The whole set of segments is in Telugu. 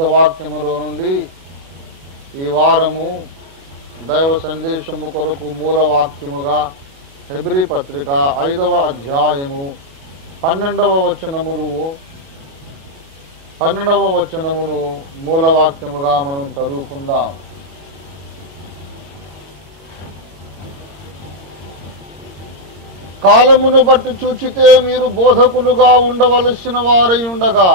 పరిశుద్ధ వాక్యములో నుండి ఈ వారము దైవ సందేశము కొరకు మూల వాక్యముగా హెబ్రీ పత్రిక 5వ అధ్యాయము 12వ వచనమును మూల వాక్యముగా మనం చదువుకుందాం. కాలమును బట్టి చూచితే మీరు బోధకులుగా ఉండవలసిన వారై ఉండగా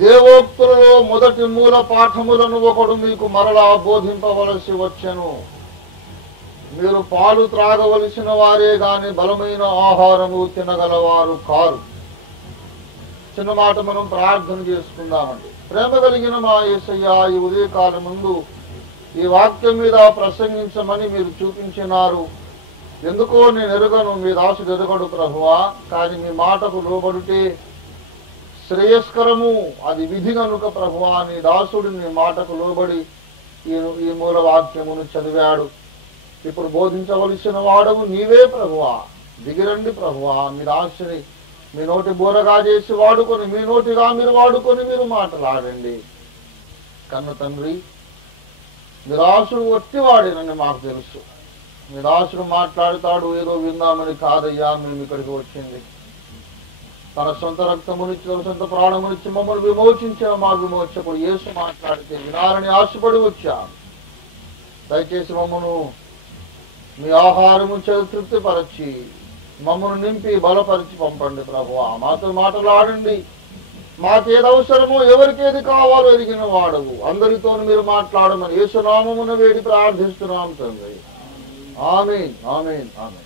దేవోక్తులలో మొదటి మూల పాఠములను ఒకడు మీకు మరలా బోధింపవలసి వచ్చెను. మీరు పాలు త్రాగవలసిన వారే గాని బలమైన ఆహారము తినగలవారు కారు. చిన్న మాట మనం ప్రార్థన చేసుకుందామండి. ప్రేమ కలిగిన మా యేసయ్య, ఈ ఉదయకాలం ముందు ఈ వాక్యం మీద ప్రసంగించమని మీరు చూపించినారు. ఎందుకో నేను ఎరుగను, మీ దాసుడు ఎరుగడు ప్రభువా, కానీ మీ మాటకు లోబడితే శ్రేయస్కరము, అది విధి కనుక ప్రభువా, నీ దాసుడు నీ మాటకు లోబడి ఈ మూల వాక్యమును చదివాడు. ఇప్పుడు బోధించవలసిన వాడవు నీవే ప్రభువా. దిగిరండి ప్రభువా, మీ దాసుని మీ నోటి బూరగా చేసి వాడుకొని, మీ నోటిగా మీరు వాడుకొని మీరు మాట్లాడండి. కన్న తండ్రి, మీ దాసుడు ఒట్టివాడేనని మాకు తెలుసు. మీ దాసుడు మాట్లాడుతాడు ఏదో విందామని కాదయ్యా మేము ఇక్కడికి వచ్చింది. తన సొంత రక్తమునిచ్చి, తన సొంత ప్రాణమునిచ్చి మమ్మల్ని విమోచించిన మా విమోచకుడు యేసు మాట్లాడితే వినాలని ఆశపడి వచ్చాను. దయచేసి మమ్మను మీ ఆహారము తృప్తిపరచి మమ్మను నింపి బలపరిచి పంపండి ప్రభువా. మాతో మాట్లాడండి. మాకేది అవసరమో, ఎవరికేది కావాలో ఎరిగిన వాడవు. అందరితో మీరు మాట్లాడమని యేసునామమున వేడి ప్రార్థిస్తున్నాం తండ్రి. ఆమేన్, ఆమేన్, ఆమేన్.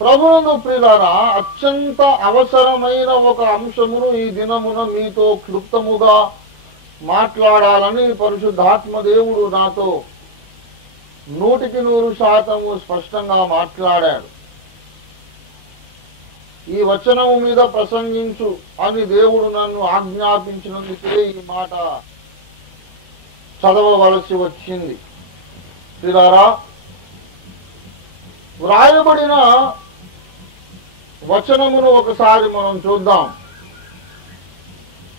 ప్రభువును ప్రియులారా, అత్యంత అవసరమైన ఒక అంశమును ఈ దినమున మీతో క్లుప్తముగా మాట్లాడాలని పరిశుద్ధాత్మ దేవుడు నాతో 100% స్పష్టంగా మాట్లాడాడు. ఈ వచనము మీద ప్రసంగించు అని దేవుడు నన్ను ఆజ్ఞాపించినందుకే ఈ మాట చదవవలసి వచ్చింది. ప్రియులారా, వ్రాయబడిన వచనమును ఒకసారి మనం చూద్దాం.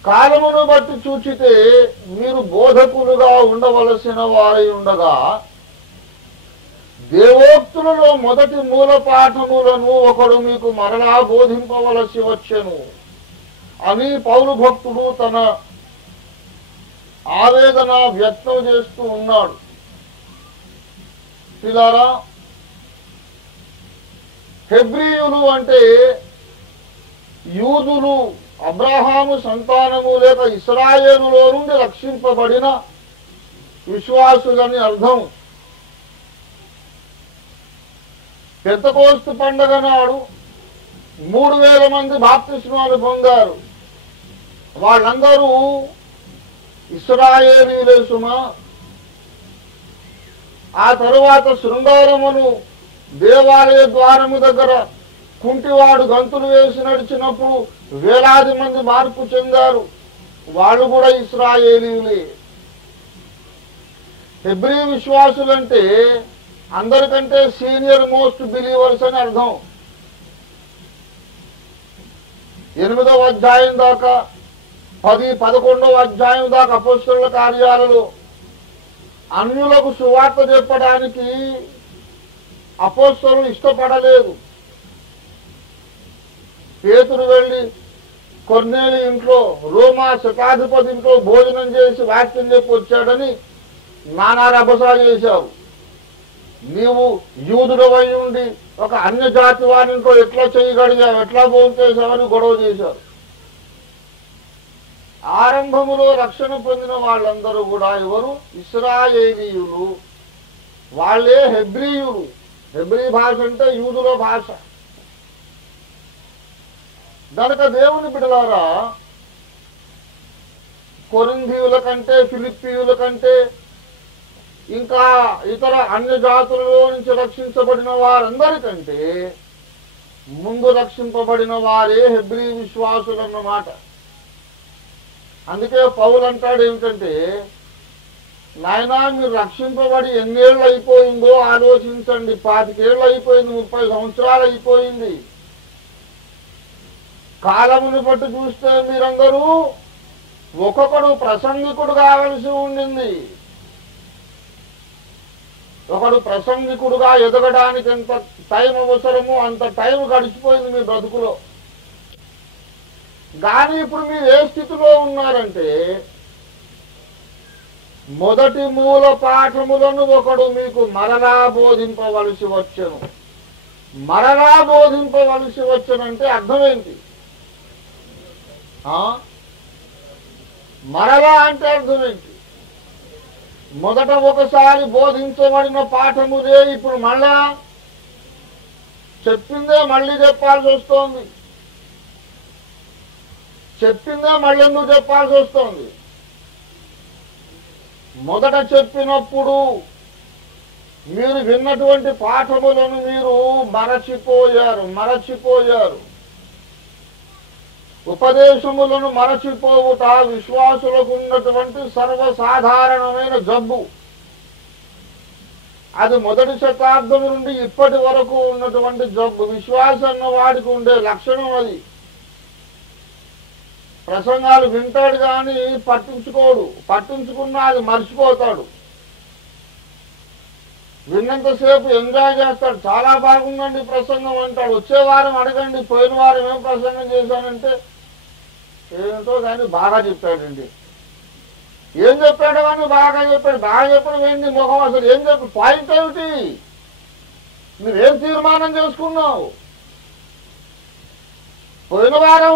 కాలమును బట్టి చూచితే మీరు బోధకులుగా ఉండవలసిన వారై ఉండగా దేవోక్తులలో మొదటి మూల పాఠములను ఒకడు మీకు మరలా బోధింపవలసి వచ్చెను అని పౌలు భక్తుడు తన ఆవేదన వ్యక్తం చేస్తూ ఉన్నాడు. పిల్లారా, హెబ్రీయులు అంటే యూదులు, అబ్రహాము సంతానము లేక ఇశ్రాయేలులో నుండి రక్షింపబడిన విశ్వాసులని అర్థం. పెంతెకోస్తు పండగ నాడు 3000 మంది బాప్తిస్మాలు పొందారు. వాళ్ళందరూ ఇశ్రాయేలీయులే సుమా. ఆ తరువాత శృంగారమును దేవాలయ ద్వారము దగ్గర కుంటివాడు గంతులు వేసి నడిచినప్పుడు వేలాది మంది మార్పు చెందారు. వాళ్ళు కూడా ఇశ్రాయేలీయులే. హెబ్రీ విశ్వాసులంటే అందరికంటే సీనియర్ మోస్ట్ బిలీవర్స్ అని అర్థం. 8వ అధ్యాయం దాకా 10, 11వ అధ్యాయం దాకా అపోస్తలుల కార్యాలలో అన్యులకు సువార్త చెప్పడానికి అపోస్తలులు ఇష్టపడలేదు. పేతురు వెళ్ళి కొర్నేలి ఇంట్లో, రోమా శతాధిపతి ఇంట్లో భోజనం చేసి వాక్యం చెప్పి వచ్చాడని నానా రభసా చేశావు. నీవు యూదుడవై ఉండి ఒక అన్య జాతి వారితో ఎట్లా చేయగలిగావు, ఎట్లా భోజనం చేశావని గొడవ చేశారు. ఆరంభములో రక్షణ పొందిన వాళ్ళందరూ కూడా ఎవరు? ఇశ్రాయేలీయులు. వాళ్ళే హెబ్రీయులు. హెబ్రీ భాష అంటే యూదుల భాష. గనక దేవుని బిడ్డలారా, కొరింథీయుల కంటే, ఫిలిప్పీయుల కంటే, ఇంకా ఇతర అన్య జాతులలో నుంచి రక్షించబడిన వారందరికంటే ముందు రక్షింపబడిన వారే హెబ్రీ విశ్వాసులు అన్నమాట. అందుకే పౌలు అంటాడు ఏమిటంటే, నాయనా మీరు రక్షింపబడి ఎన్నేళ్ళు అయిపోయిందో ఆలోచించండి. 25 ఏళ్ళు అయిపోయింది, 30 సంవత్సరాలు అయిపోయింది. కాలమును బట్టి చూస్తే మీరందరూ ఒక్కొక్కడు ప్రసంగికుడు కావలసి ఉండింది. ఒకడు ప్రసంగికుడుగా ఎదగడానికి ఎంత టైం అవసరమో అంత టైం గడిచిపోయింది మీ బ్రతుకులో. కానీ ఇప్పుడు మీరు ఏ స్థితిలో ఉన్నారంటే, మొదటి మూల పాఠములను ఒకడు మీకు మరలా బోధింపవలసి వచ్చెను. మరలా బోధింపవలసి వచ్చనంటే అర్థం ఏంటి? మరలా అంటే అర్థం ఏంటి? మొదట ఒకసారి బోధించబడిన పాఠముదే ఇప్పుడు మళ్ళా చెప్పిందే మళ్ళీ చెప్పాల్సి వస్తోంది. చెప్పిందే మళ్ళీ ఎందుకు చెప్పాల్సి వస్తోంది? మొదట చెప్పినప్పుడు మీరు విన్నటువంటి పాఠములను మీరు మరచిపోయారు. ఉపదేశములను మరచిపోవుట విశ్వాసులకు ఉన్నటువంటి సర్వసాధారణమైన జబ్బు. అది మొదటి శతాబ్దం నుండి ఇప్పటి వరకు ఉన్నటువంటి జబ్బు. విశ్వాసం అన్న వాడికి ఉండే లక్షణం అది. ప్రసంగాలు వింటాడు కానీ పట్టించుకోడు. పట్టించుకున్నా అది మర్చిపోతాడు. విన్నంతసేపు ఎంజాయ్ చేస్తాడు. చాలా బాగుందండి ప్రసంగం అంటాడు. వచ్చే వారం అడగండి, పోయిన వారం ఏం ప్రసంగం చేశానంటే ఏమిటో కానీ బాగా చెప్పాడండి. ఏం చెప్పాడు కానీ బాగా చెప్పాడు. బాగా చెప్పడం ఏంటి ముఖం? అసలు ఏం చెప్పు? పాయింట్ ఏమిటి? నువ్వేం తీర్మానం చేసుకున్నావు? పోయిన వారం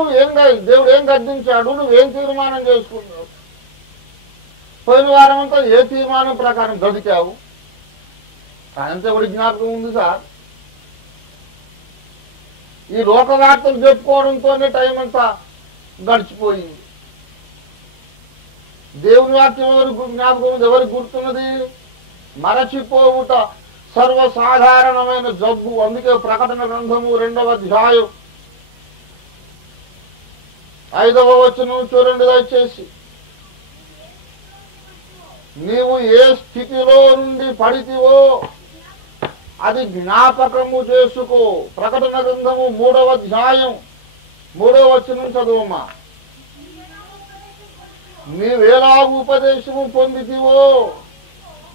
దేవుడు ఏం గద్దించాడు? నువ్వేం తీర్మానం చేసుకున్నావు? పోయిన వారం అంతా ఏ తీర్మానం ప్రకారం బ్రతికావు? అంతే కూడా జ్ఞాపకం ఉంది సార్. ఈ లోక వార్తలు చెప్పుకోవడంతోనే టైం అంతా గడిచిపోయింది. దేవుని వాక్యం ఎవరికి జ్ఞాపకం ఉంది? ఎవరికి గుర్తున్నది? మరచిపోవుట సర్వసాధారణమైన జబ్బు. అందుకే ప్రకటన గ్రంథము 2వ అధ్యాయం 5వ వచనం చూడండి దయచేసి. నీవు ఏ స్థితిలో నుండి పడితివో అది జ్ఞాపకము చేసుకో. ప్రకటన గ్రంథము 3వ అధ్యాయం 3వ వచనం చదువమ్మా. నీవేలాగు ఉపదేశము పొందితివో,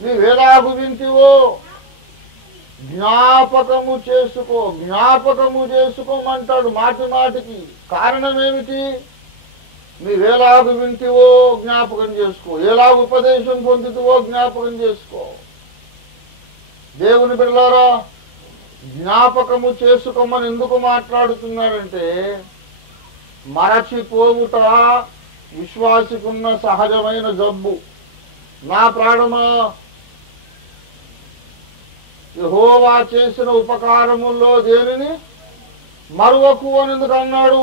నీవేలాగు వింటివో జ్ఞాపకము చేసుకో. జ్ఞాపకము చేసుకోమంటాడు మాటి మాటికి. కారణం ఏమిటి? నీవేలాగు వింటివో జ్ఞాపకం చేసుకో, ఎలాగు ఉపదేశం పొందుతువో జ్ఞాపకం చేసుకో. దేవుని బిడ్డలారా, జ్ఞాపకము చేసుకోమని ఎందుకు మాట్లాడుతున్నాడంటే, మరచిపోవుట విశ్వాసికున్న సహజమైన జబ్బు. నా ప్రాణమా, యెహోవా చేసిన ఉపకారముల్లో దేనిని మరువకు అని ఎందుకు అన్నాడు?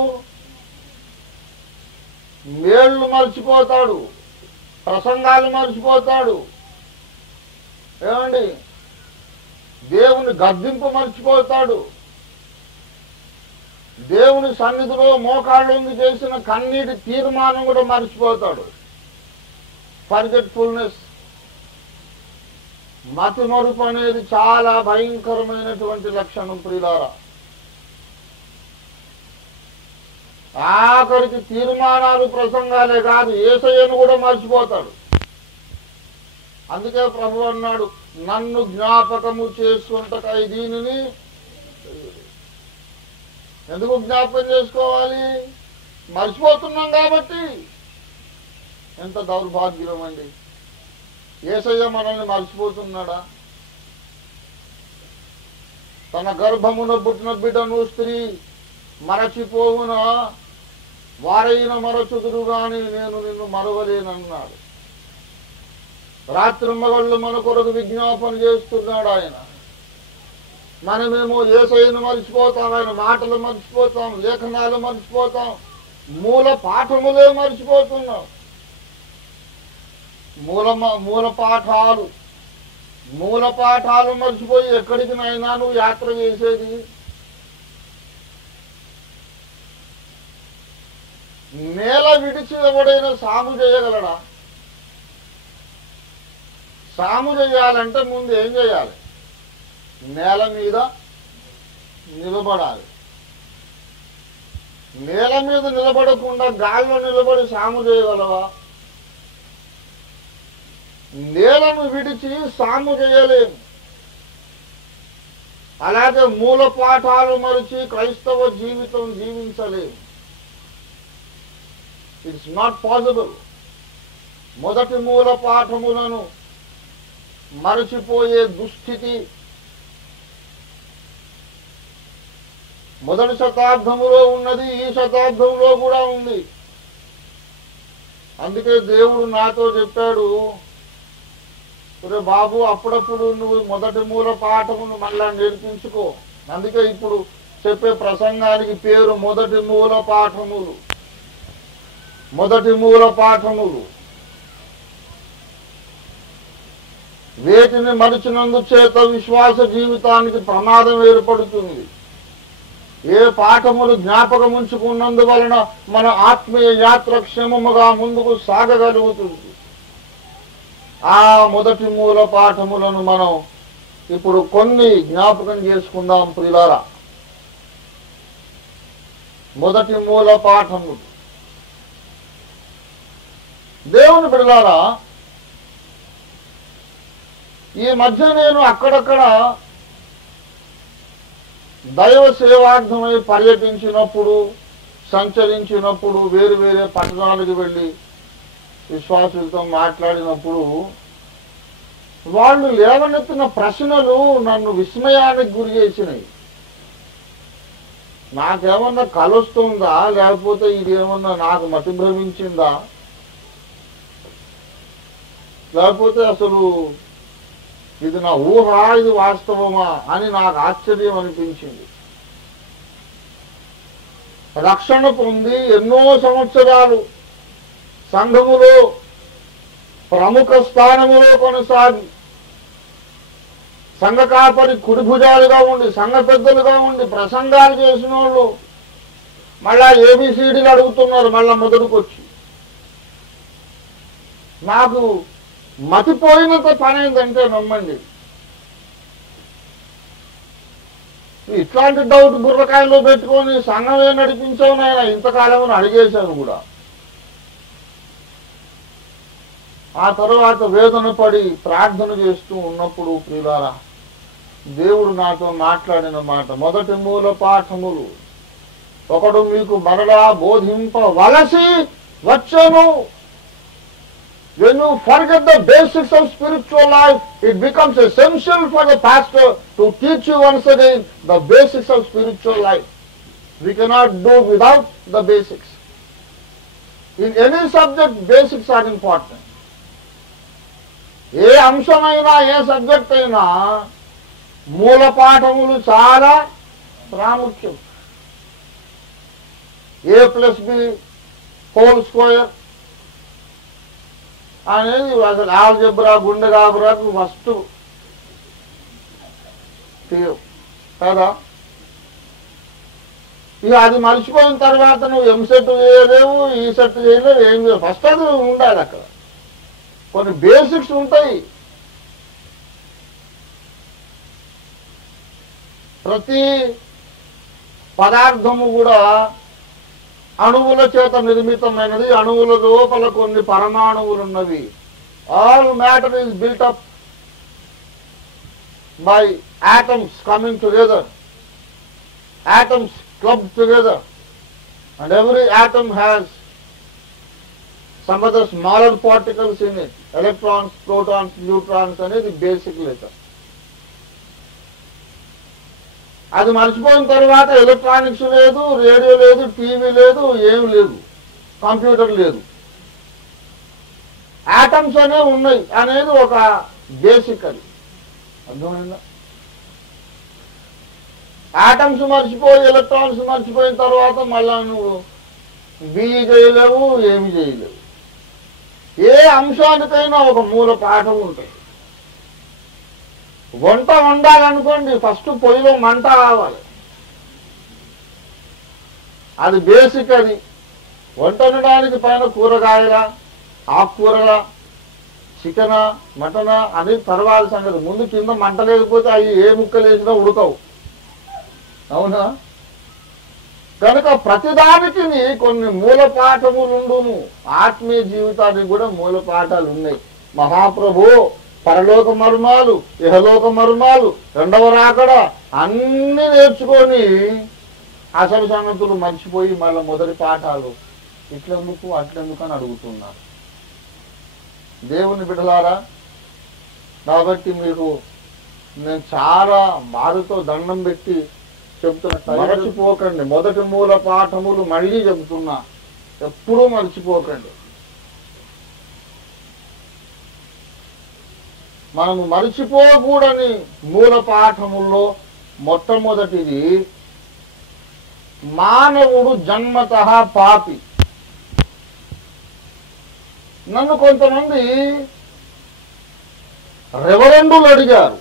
మేళ్ళు మర్చిపోతాడు, ప్రసంగాలు మర్చిపోతాడు, ఏమండి దేవుని గద్దింపు మర్చిపోతాడు, దేవుని సన్నిధిలో మోకాళ్ళొంగి చేసిన కన్నీటి తీర్మానం కూడా మర్చిపోతాడు. ఫర్గెట్ఫుల్నెస్, మతి మరుపు అనేది చాలా భయంకరమైనటువంటి లక్షణం ప్రియులారా. ఆఖరికి తీర్మానాలు ప్రసంగాలే కాదు, యేసయ్యను కూడా మర్చిపోతాడు. అందుకే ప్రభు అన్నాడు, నన్ను జ్ఞాపకము చేసుకుంటకై దీనిని. ఎందుకు జ్ఞాపకం చేసుకోవాలి? మర్చిపోతున్నాం కాబట్టి. ఎంత దౌర్భాగ్యం అండి. యేసయ్య మనల్ని మర్చిపోతున్నాడా? తన గర్భమున పుట్టిన బిడ్డను స్త్రీ మరచిపోవునా? వారైన మరచుదురు గాని నేను నిన్ను మరవలేనన్నాడు. రాత్రి మగళ్ళు మన కొరకు విజ్ఞాపన చేస్తున్నాడు ఆయన. మనమేమో యేసయ్యను మర్చిపోతాం, ఆయన మాటలు మర్చిపోతాం, లేఖనాలు మర్చిపోతాం, మూల పాఠములే మర్చిపోతున్నాం. మూల పాఠాలు మర్చిపోయి ఎక్కడికి నైనా నువ్వు యాత్ర చేసేది? నేల విడిచి ఎవడైనా సాము చేయగలడా? సాము చేయాలంటే ముందు ఏం చేయాలి? నేల మీద నిలబడాలి. నేల మీద నిలబడకుండా గాల్లో నిలబడి సాము చేయగలవా? నేలను విడిచి సాము చేయలేము. అలాగే మూల పాఠాలు మరిచి క్రైస్తవ జీవితం జీవించలేము. It's not possible. మొదటి మూల పాఠములను మరచిపోయే దుస్థితి మొదటి శతాబ్దములో ఉన్నది, ఈ శతాబ్దంలో కూడా ఉంది. అందుకే దేవుడు నాతో చెప్పాడు, ఒరే బాబు, అప్పుడప్పుడు నువ్వు మొదటి మూల పాఠమును మళ్ళా నేర్పించుకో. అందుకే ఇప్పుడు చెప్పే ప్రసంగానికి పేరు మొదటి మూల పాఠములు. మొదటి మూల పాఠములు. వేటిని మరిచినందు చేత విశ్వాస జీవితానికి ప్రమాదం ఏర్పడుతుంది. ఏ పాఠములు జ్ఞాపకం ఉంచుకున్నందువలన మన ఆత్మీయ యాత్ర క్షేమముగా ముందుకు సాగగలుగుతుంది. ఆ మొదటి మూల పాఠములను మనం ఇప్పుడు కొన్ని జ్ఞాపకం చేసుకుందాం ప్రియులారా. మొదటి మూల పాఠములు. దేవుని బిడ్డలారా, ఈ మధ్య నేను అక్కడక్కడ దైవ సేవార్థమై పర్యటించినప్పుడు, సంచరించినప్పుడు, వేరు వేరే పట్టణాలకు వెళ్ళి విశ్వాసులతో మాట్లాడినప్పుడు వాళ్ళు లేవనెత్తిన ప్రశ్నలు నన్ను విస్మయానికి గురి చేసినాయి. నాకేమన్నా కలొస్తుందా, లేకపోతే ఇది ఏమన్నా నాకు మతి భ్రమించిందా, లేకపోతే అసలు ఇది నా ఊహ, ఇది వాస్తవమా అని నాకు ఆశ్చర్యం అనిపించింది. రక్షణ పొంది ఎన్నో సంవత్సరాలు సంఘములో ప్రముఖ స్థానములో కొనసాగి సంఘ కాపరి కుడిభుజాలుగా ఉండి, సంఘ పెద్దలుగా ఉండి ప్రసంగాలు చేసిన వాళ్ళు మళ్ళా ఏబిసిడీలు అడుగుతున్నారు మళ్ళా మొదటికొచ్చి. నాకు మతిపోయినంత పని ఏంటంటే నమ్మండి, ఇట్లాంటి డౌట్ బుర్రకాయలో పెట్టుకొని సంఘమే నడిపించావు నాయన ఇంతకాలం అడిగేశాను కూడా. ఆ తర్వాత వేదన పడి ప్రార్థన చేస్తూ ఉన్నప్పుడు ప్రియులారా, దేవుడు నాతో మాట్లాడిన మాట, మొదటి మూల పాఠములు. ఒకడు మీకు మరలా బోధింపవలసి వచ్చెను. When you forget the basics of spiritual life, it becomes essential for the pastor to teach you once again the basics of spiritual life. We cannot do without the basics. In any subject, basics are important. ఏ అంశమైనా, ఏ సబ్జెక్ట్ అయినా మూల పాఠములు చాలా ప్రాముఖ్యం. A+B² అనేది అసలు ఆల్జబ్రా, గుండెగాబురాకు ఫస్ట్ కదా. ఇక అది మర్చిపోయిన తర్వాత నువ్వు ఎంసెట్ చేయలేవు, ఈ సెట్ చేయలేవు, ఏం చేయలేవు. ఫస్ట్ అది ఉండాలి. అక్కడ కొన్ని బేసిక్స్ ఉంటాయి. ప్రతి పదార్థము కూడా అణువుల చేత నిర్మితమైనది. అణువుల లోపల కొన్ని పరమాణువులు ఉన్నవి. All matter is built up by atoms coming together, atoms club together, and every atom has some of the smaller particles in it, electrons, protons, neutrons అనేది బేసిక్ లెటర్. అది మర్చిపోయిన తర్వాత ఎలక్ట్రానిక్స్ లేదు, రేడియో లేదు, టీవీ లేదు, ఏమి లేదు, కంప్యూటర్ లేదు. ఆటమ్స్ అనేవి ఉన్నాయి అనేది ఒక బేసిక్. అది అర్థమైందా? ఆటమ్స్ మర్చిపోయి, ఎలక్ట్రాన్స్ మర్చిపోయిన తర్వాత మళ్ళా నువ్వు బిఈ చేయలేవు, ఏమి చేయలేవు. ఏ అంశానికైనా ఒక మూల పాఠం ఉంటుంది. వంట వండాలనుకోండి, ఫస్ట్ పొయ్యిలో మంట రావాలి. అది బేసిక్. అది వంట వండడానికి పైన కూరగాయల, ఆకుకూరల, చికెనా, మటనా అని తర్వాత సంగతి. ముందు కింద మంట లేకపోతే అవి ఏ ముక్కలు వేసినా ఉడకవు. అవునా? కనుక ప్రతిదానికి కొన్ని మూల పాఠములుండును. ఆత్మీయ జీవితానికి కూడా మూల పాఠాలు ఉన్నాయి. మహాప్రభు పరలోక మర్మాలు, ఇహలోక మర్మాలు, రెండవ రాకడ అన్ని నేర్చుకొని అసలు సంగతులు మర్చిపోయి మళ్ళీ మొదటి పాఠాలు ఇట్లెందుకు అట్లెందుకు అని అడుగుతున్నారు. దేవుని బిడ్డలారా, కాబట్టి మీకు నేను చాలా బాధతో దండం పెట్టి చెప్తున్నా, మరచిపోకండి. మొదటి మూల పాఠములు మళ్ళీ చెబుతున్నా, ఎప్పుడూ మర్చిపోకండి. మనము మరిచిపోకూడని మూల పాఠముల్లో మొట్టమొదటిది, మానవుడు జన్మతః పాపి. నన్ను కొంతమంది రెవరెండులు అడిగారు,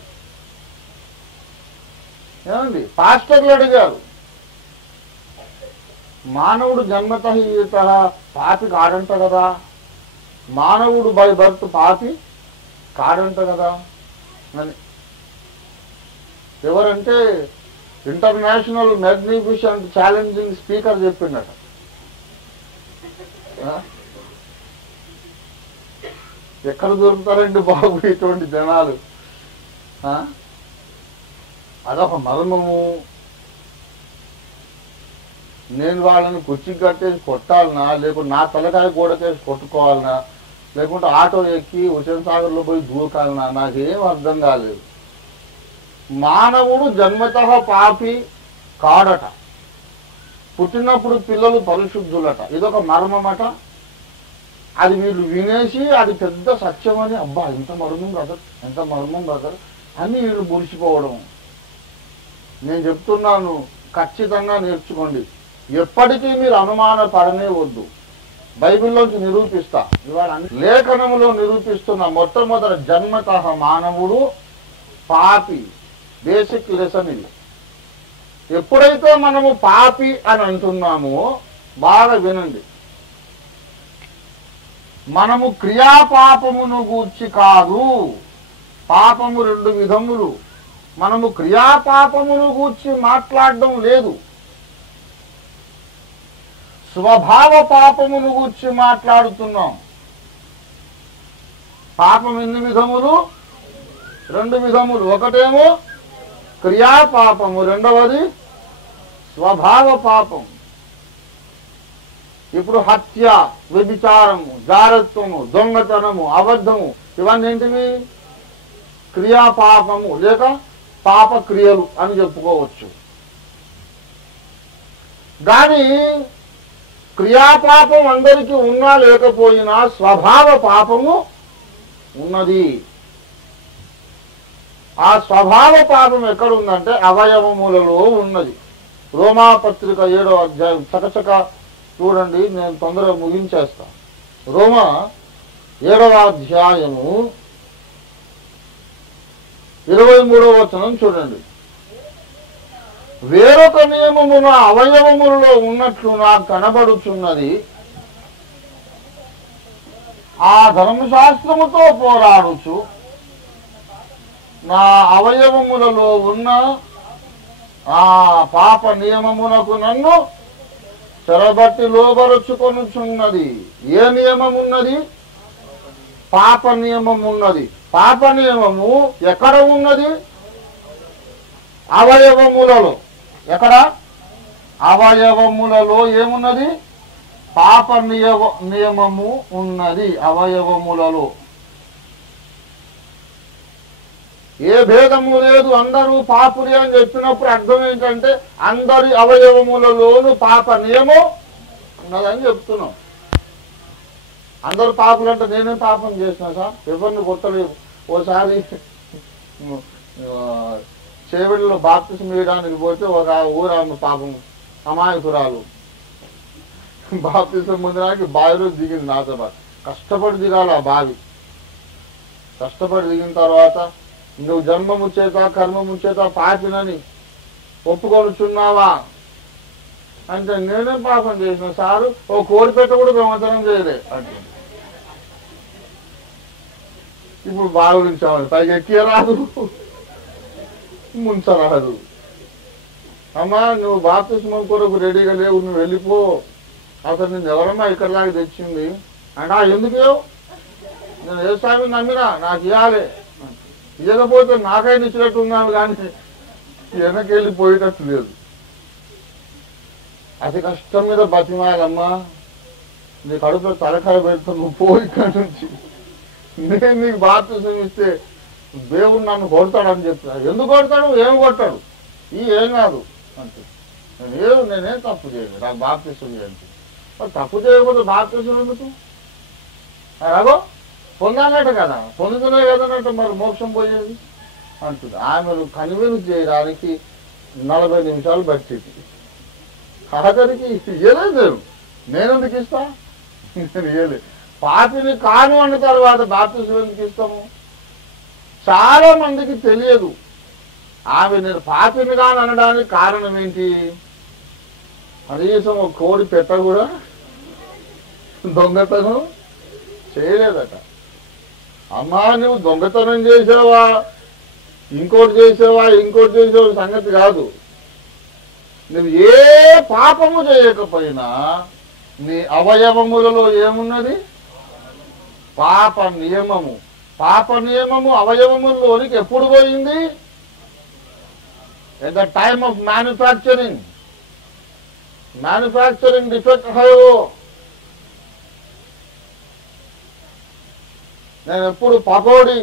ఏమండి పాస్టర్లు అడిగారు, మానవుడు జన్మతః పాపి కాడంట కదా, మానవుడు బై బర్త్ పాపి కాడంట కదా అని. ఎవరంటే ఇంటర్నేషనల్ మ్యాగ్నిఫిషెంట్ ఛాలెంజింగ్ స్పీకర్ చెప్పిండట. ఎక్కడ దొరుకుతారండి బాబు ఇటువంటి జనాలు? అదొక మర్మము. నేను వాళ్ళని కుర్చీ కట్టేసి కొట్టాలనా, లేకుంటే నా తలకాయ గోడకేసి కొట్టుకోవాలనా, లేకుంటే ఆటో ఎక్కి హుసేన్ సాగర్లో పోయి దూకాలనా, నాకేం అర్థం కాలేదు. మానవుడు జన్మతః పాపి కాడట, పుట్టినప్పుడు పిల్లలు పరిశుద్ధులట. ఇదొక మర్మమట. అది వీళ్ళు వినేసి అది పెద్ద సత్యమని, అబ్బా ఎంత మర్మం బ్రదర్, ఎంత మర్మం బ్రదర్ అని వీళ్ళు మురిసిపోవడం. నేను చెప్తున్నాను, ఖచ్చితంగా నేర్చుకోండి. ఎప్పటికీ మీరు అనుమాన పడనే వద్దు. బైబిల్లోంచి నిరూపిస్తా, ఇవాళ లేఖనములో నిరూపిస్తున్న మొట్టమొదటి జన్మతః మానవుడు పాపి. బేసిక్ లెసన్ ఇది. ఎప్పుడైతే మనము పాపి అని అంటున్నామో బాగా వినండి, మనము క్రియాపాపమును గూర్చి కాదు. పాపము రెండు విధములు. మనము క్రియాపాపమును గూర్చి మాట్లాడడం లేదు, స్వభావ పాపమును గూర్చి మాట్లాడుతున్నాం. పాపం ఎన్ని విధములు? రెండు విధములు. ఒకటేమో క్రియాపాపము, రెండవది స్వభావ పాపం. ఇప్పుడు హత్య, వ్యభిచారము, జారత్వము, దొంగతనము, అబద్ధము ఇవన్నీ ఏంటివి? క్రియాపాపము లేక పాప క్రియలు అని చెప్పుకోవచ్చు. కానీ క్రియాపాపం అందరికీ ఉన్నా లేకపోయినా స్వభావ పాపము ఉన్నది. ఆ స్వభావ పాపం ఎక్కడుందంటే అవయవములలో ఉన్నది. రోమాపత్రిక 7వ అధ్యాయం చకచక చూడండి, నేను తొందరగా ముగించేస్తా. రోమా 7వ అధ్యాయము 23వ వచనం చూడండి. వేరొక నియమము నా అవయవములలో ఉన్నట్లు నాకు కనబడుచున్నది, ఆ ధర్మశాస్త్రముతో పోరాడుచు నా అవయవములలో ఉన్న ఆ పాప నియమమునకు నన్ను చెరబట్టి లోబరుచుకొనుచున్నది. ఏ నియమమున్నది? పాప నియమమున్నది. పాప నియమము ఎక్కడ ఉన్నది? అవయవములలో. ఎక్కడ? అవయవములలో ఏమున్నది? పాప నియమము ఉన్నది అవయవములలో. ఏ భేదము లేదు, అందరూ పాపులే అని చెప్పినప్పుడు అర్థం ఏంటంటే అందరి అవయవములలోనూ పాప నియమం ఉన్నదని చెప్తున్నాం. అందరు పాపులు అంటే నేనే పాపం చేసిన సార్, ఎవరిని కొట్టలేదు. ఓసారి చేవెళ్ళలో బాప్తిసం వేయడానికి పోతే ఒక ఊరామె పాపం అమాయకురాలు బాప్తిసం పొందడానికి బావిలో దిగింది నాతో పాటు. కష్టపడి దిగాలి ఆ బావి. కష్టపడి దిగిన తర్వాత నువ్వు జన్మము చేత కర్మము చేత పాపినని ఒప్పుకొనుచున్నావా అంటే నేనే పాపం చేసిన సారు, ఓ కోడిపెట్ట కూడా దొంగతనం చేయలే అంటే. ఇప్పుడు బాగుంచామని పైకి ఎక్కిరాదు, ముంచరాదు. అమ్మా నువ్వు బాప్తిస్మం కొరకు రెడీగా లేవు, నువ్వు వెళ్ళిపో, అసలు నేను ఎవరమ్మా ఇక్కడ దాకా తెచ్చింది అంటే ఎందుకు లేవు, నేను ఏ స్వామి నమ్మినా నాకు ఇవ్వాలి, ఇవ్వకపోతే నాకైనా ఇచ్చినట్టు ఉన్నాను కానీ వెనకెళ్ళిపోయేటట్టు లేదు. అతి కష్టం మీద బతిమాలమ్మా, నీ కడుపులో తలకాయ పెడతాను, నువ్వు పో ఇక్కడి నుంచి, నేను నీకు బాప్తిసం ఇస్తే దేవుడు నన్ను కొడతాడని చెప్తున్నా. ఎందుకు కొడతాడు, ఏం కొట్టాడు, ఏం కాదు అంటే నేనేం తప్పు చేయను, నాకు బాప్తిసం చేయండి. తప్పు చేయకపోతే బాప్తిసం ఎందుకు, అలాగో పొందాలట కదా, పొందుతున్నా కదనంటే మరి మోక్షం పోయేది అంటుంది. ఆమెను కన్విన్స్ చేయడానికి 40 నిమిషాలు పట్టింది. అతనికి ఇయ్యలేదు, నేనెందుకు ఇస్తా, నేను ఇయ్యలేదు. పాపిని కాను అన్న తర్వాత బాప్తిసం ఎందుకు ఇస్తాము? చాలా మందికి తెలియదు. ఆమె నేను పాపిని కాను అనడానికి కారణం ఏంటి? కనీసం ఒక కోడి పెట్ట కూడా దొంగతనం చేయలేదట. అమ్మా నువ్వు దొంగతనం చేసావా, ఇంకోటి చేసావా సంగతి కాదు. నువ్వు ఏ పాపము చేయకపోయినా నీ అవయవములలో ఏమున్నది? పాప నియమము. పాప నియమము అవయవముల్లోనికి ఎప్పుడు పోయింది? At the time of manufacturing defect హైవో. నేను ఎప్పుడు పకోడీ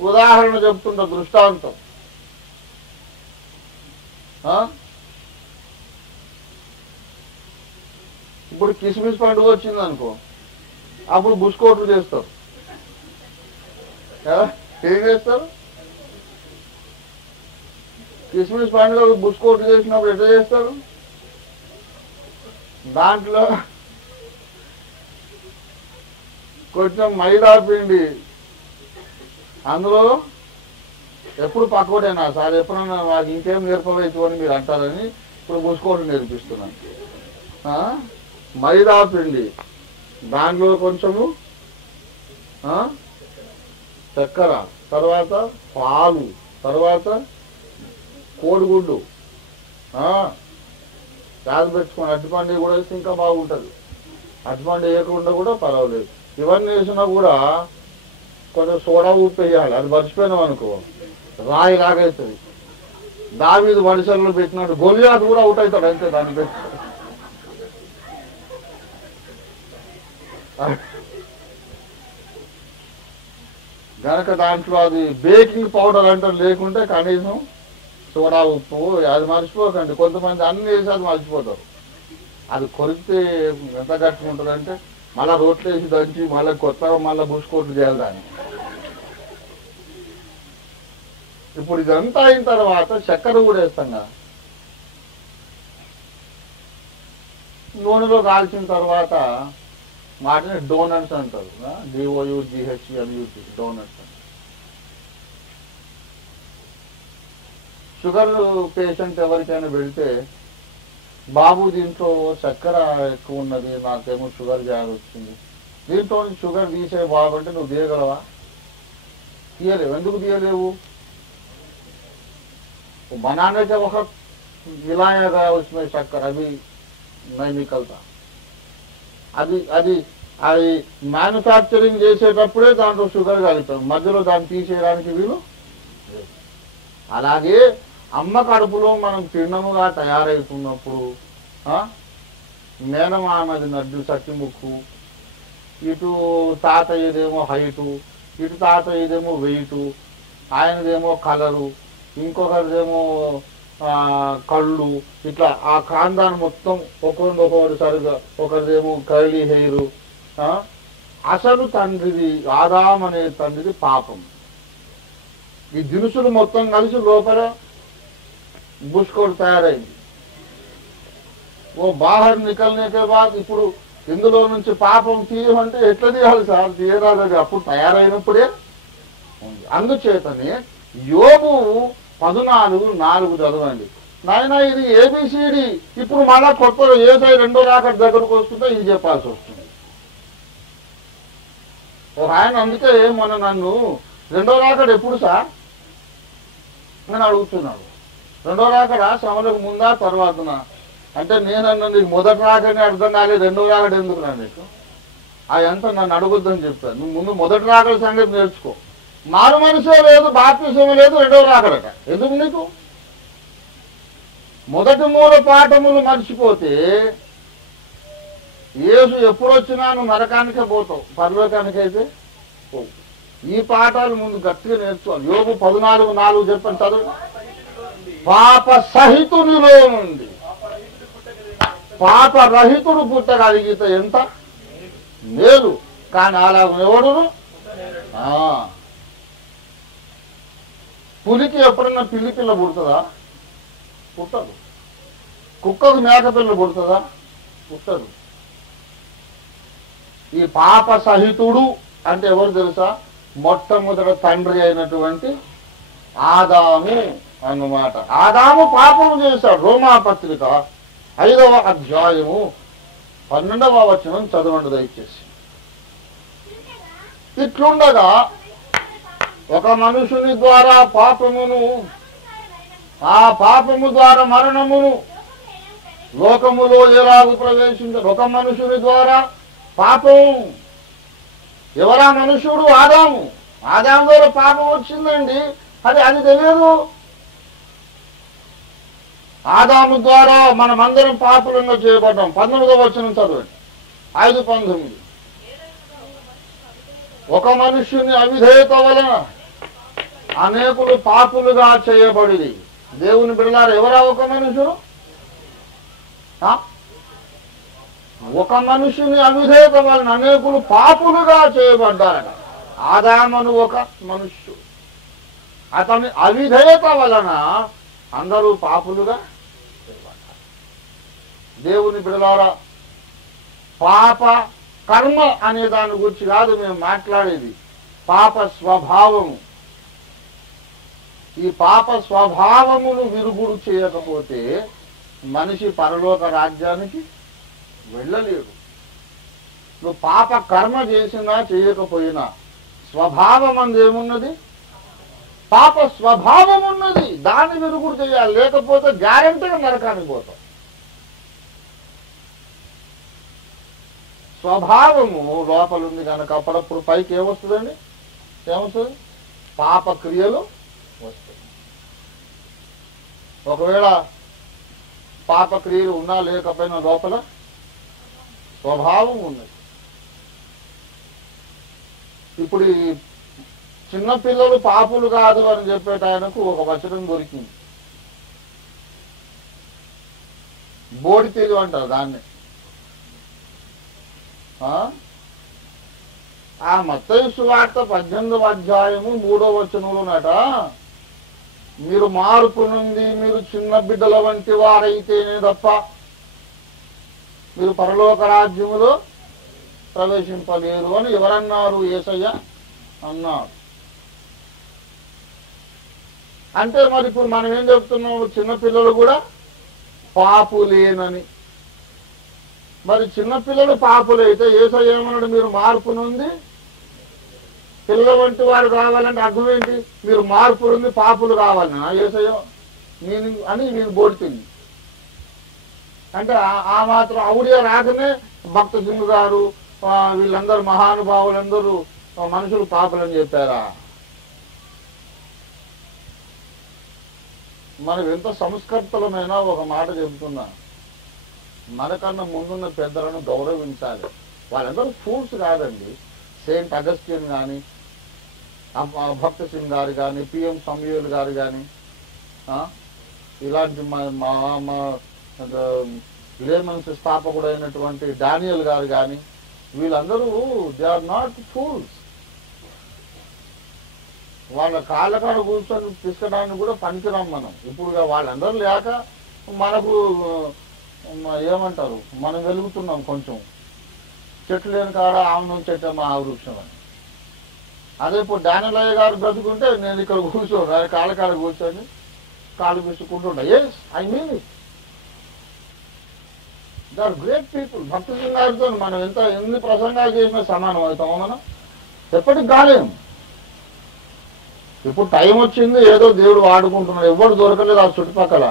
ఉదాహరణ చెప్తుంటా, దృష్టాంతం. ఇప్పుడు కిస్మిస్ పండుగ వచ్చింది అనుకో, అప్పుడు బుస్కోట్లు చేస్తారు. ఏం చేస్తారు? కిస్మిస్ పండుగ బుస్కోట్లు చేసినప్పుడు ఎట్లా చేస్తారు? దాంట్లో కొంచెం మైదా పిండి, అందులో ఎప్పుడు పకోడేనా సార్, ఎప్పుడన్నా మాకు ఇంకేం నేర్పవచ్చు అని మీరు అంటారని ఇప్పుడు బుస్కోట్లు నేర్పిస్తున్నాను. మైదా పిండి, దాంట్లో కొంచెము చక్కెర, తర్వాత పాలు, తర్వాత కోడిగుడ్డు, చాలు పెట్టుకొని అరటిపండు కూడా వేస్తే ఇంకా బాగుంటుంది. అరటిపండు వేయకుండా కూడా పర్వాలేదు. ఇవన్నీ వేసినా కూడా కొంచెం సోడా ఉప్పు వేయాలి. అది మర్చిపోయినాం అనుకో రాయి లాగవుతుంది. దావీదు మనుషులను పెట్టినట్టు గొలియాతు కూడా అవుట్ అవుతాడు అంతే దాన్ని పెట్టి. గనక దాంట్లో అది బేకింగ్ పౌడర్ అంటే లేకుంటే కనీసం సోడా ఉప్పు అది మర్చిపోకండి. కొంతమంది అన్ని వేసి అది మర్చిపోతారు. అది కొరికితే ఎంత గట్టిగా ఉంటుందంటే మళ్ళీ రోట్లు వేసి దంచి మళ్ళీ కొత్తగా మళ్ళీ బుస్కోట్లు చేయాలి దాన్ని. ఇప్పుడు ఇదంతా అయిన తర్వాత చక్కెర కూడా వేస్తాం కదా, నూనెలో కాల్చిన తర్వాత వాటిని డోనట్స్ అంటారు. DOUGHT donuts. షుగర్ పేషెంట్ ఎవరికైనా వెళ్తే, బాబు దీంట్లో చక్కెర ఎక్కువ ఉన్నది, నాకేమో షుగర్ వ్యాధి వచ్చింది, దీంట్లో షుగర్ తీసే బాగుంటే నువ్వు తీయగలవా? తీయలేవు. ఎందుకు తీయలేవు? बनाने के वक्त मिलाया गया उसमें शक्कर, अभी नहीं निकलता. అది మ్యానుఫ్యాక్చరింగ్ చేసేటప్పుడే దాంట్లో షుగర్ కలుపుతాం, మధ్యలో దాన్ని తీసేయడానికి వీలు. అలాగే అమ్మ కడుపులో మనం తిన్నముగా తయారవుతున్నప్పుడు మేనమామది నడ్డు సట్టి ముక్కు, ఇటు తాతయ్యదేమో హైటు, ఇటు తాతయ్యదేమో వెయిటు, ఆయనదేమో కలరు, ఇంకొకరిదేమో కళ్ళు, ఇట్లా ఆ ఖాందాన్ మొత్తం ఒకరికొకరు సరిగా, ఒకరిదేమో కర్లీ హెయిర్. అసలు తండ్రిది ఆదాం అనే తండ్రిది పాపం. ఈ దినుసులు మొత్తం కలిసి లోపల బుస్కోట్ తయారైంది. ఓ బాహర్ నికల్నేకే బాద్ ఇప్పుడు ఇందులో నుంచి పాపం తీయమంటే ఎట్లా తీయాలి సార్? తీయరాదు, అప్పుడు తయారైనప్పుడే ఉంది. అందుచేతనే యోబు 14:4 చదవండి. నాయన ఇది ఏబిసిడి. ఇప్పుడు మళ్ళా కొత్తగా ఏసై రెండో రాకడ దగ్గరకు వస్తుంటే ఇది చెప్పాల్సి వస్తుంది. ఒక ఆయన అందుకే మొన్న నన్ను రెండో రాకడ ఎప్పుడు సార్ అని అడుగుతున్నాడు. రెండో రాకడ శ్రమలకు ముందా తర్వాతనా? అంటే నేనన్నా నీకు మొదటి రాకనే అర్థం కాలేదు, రెండో రాకడ ఎందుకురా నీకు? అదంతా నన్ను అడుగుద్దని చెప్తాను. నువ్వు ముందు మొదటి రాకడ సంగతి నేర్చుకో. మారు మనసే లేదు, బాప్తిసమే లేదు, రెండో రాకడట ఎందుకు నీకు? మొదటి మూల పాఠములు మర్చిపోతే యేసు ఎప్పుడు వచ్చినా నువ్వు నరకానికే పోతావు, పరలోకానికైతే పోవు. ఈ పాఠాలు ముందు గట్టిగా నేర్చుకోవాలి. యోబు 14:4 చెప్పండి, చదువు. పాప సహితునిలో నుండి పాప రహితుడు పుట్టగలిగితే ఎంత మేలు, కానీ అలా ఎవడును? పులికి ఎప్పుడన్నా పిల్లి పిల్ల పుడుతుందా? పుట్టదు. కుక్కకు మేక పిల్ల పుడుతుందా? పుట్టదు. ఈ పాప సహితుడు అంటే ఎవరు తెలుసా? మొట్టమొదటి తండ్రి అయినటువంటి ఆదాము అన్నమాట. ఆదాము పాపము చేశాడు. రోమాపత్రిక 5వ అధ్యాయము 12వ వచనం చదవండి దయచేసి. ఇట్లుండగా ఒక మనుషుని ద్వారా పాపమును, ఆ పాపము ద్వారా మరణమును లోకములో ఎలాగూ ప్రవేశించారు. ఒక మనుషుని ద్వారా పాపం. ఎవరా మనుషుడు? ఆదాము. ఆదాము ద్వారా పాపం వచ్చిందండి, అది తెలియదు. ఆదాము ద్వారా మనమందరం పాపులంగా చేయబడ్డాం. 19వ వచనం చదవండి, 5:19. ఒక మనుష్యుని అవిధేయత వలన అనేకులు పాపులుగా చేయబడి. దేవుని బిడ్డలారా, ఎవరా ఒక మనుషుడు? ఒక మనుషుని అవిధేయత వలన అనేకులు పాపులుగా చేయబడ్డారట. ఆదామును ఒక మనుష్యుడు, అతని అవిధేయత వలన అందరూ పాపులుగా చేయబడ్డారు. దేవుని బిడ్డలారా, పాప కర్మ అనే దాని గురించి కాదు మేము మాట్లాడేది, పాప స్వభావము. ఈ పాప స్వభావమును విరుగుడు చేయకపోతే మనిషి పరలోక రాజ్యానికి వెళ్ళలేడు. నువ్వు పాప కర్మ చేసినా చేయకపోయినా స్వభావం అందేమున్నది? పాప స్వభావం ఉన్నది, దాన్ని విరుగుడు చేయాలి. లేకపోతే గ్యారెంటీగా నరకానికి పోతాం. స్వభావము లోపల ఉంది కనుక అప్పుడప్పుడు పైకి ఏమొస్తుందండి? ఏమొస్తుంది? పాప క్రియలు వస్తాయి. ఒకవేళ పాప క్రియలు ఉన్నా లేకపోయినా లోపల స్వభావం ఉన్నది. ఇప్పుడు ఈ చిన్నపిల్లలు పాపులు కాదు అని చెప్పేట ఆయనకు ఒక వచనం దొరికింది. బోడి తెలివి అంటారు దాన్ని. ఆ మత్తయి సువార్త 18వ అధ్యాయము 3వ వచనంలోనట, మీరు మార్పు నుండి మీరు చిన్న బిడ్డల వంటి వారైతేనే తప్ప మీరు పరలోక రాజ్యములో ప్రవేశింపలేరు అని ఎవరన్నారు? యేసయ్య అన్నారు. అంటే మరి ఇప్పుడు మనం ఏం చెప్తున్నాము? చిన్నపిల్లలు కూడా పాపులేనని. మరి చిన్నపిల్లలు పాపులైతే యేసయ్య ఏమన్నాడు? మీరు మార్పు నుండి పిల్లల వంటి వారు కావాలంటే అర్థం ఏంటి? మీరు మార్పు నుండి పాపులు కావాలన్నా యేసయ్య అని నేను బోడుతుంది. అంటే ఆ మాత్రం అవుడియా రాకనే భక్త సింగ్ గారు వీళ్ళందరూ మహానుభావులందరూ మనుషులు పాపులని చెప్పారా? మనం ఎంత సంస్కర్తలమైనా ఒక మాట చెబుతున్నా, మనకన్నా ముందున్న పెద్దలను గౌరవించాలి. వాళ్ళందరూ ఫూల్స్ కాదండి. సెయింట్ అగస్టిన్ కానీ, భక్త సింగ్ గారు కానీ, పిఎం సమూయేల్ గారు కానీ, ఇలాంటి లేమన్స్ స్థాపకుడు అయినటువంటి డానియల్ గారు కానీ, వీళ్ళందరూ దే ఆర్ నాట్ ఫూల్స్. వాళ్ళ కాళ్ళ కాడ కూర్చొని తీసుకురావడానికి కూడా పనికిరాం మనం. ఇప్పుడు వాళ్ళందరూ లేక మనకు ఏమంటారు, మనం వెలుగుతున్నాం కొంచెం. చెట్లు లేని కాడ ఆమె చెట్టమ్మ ఆ వృక్షం అని. అదే ఇప్పుడు డానియలయ్య గారు బ్రతుకుంటే నేను ఇక్కడ కూర్చోను, ఆయన కాళ్ళ కాడ కూర్చొని కాళ్ళు పిసుకుంటుంటా. Yes, I mean it. They are great people. Bakht Singh గారితో మనం ఎన్ని ప్రసంగాలు చేసినా సమానం అవుతామో మనం? ఎప్పటికి కాలేము. ఇప్పుడు టైం వచ్చింది, ఏదో దేవుడు వాడుకుంటున్నాడు. ఎవరు దొరకలేదు ఆ చుట్టుపక్కల.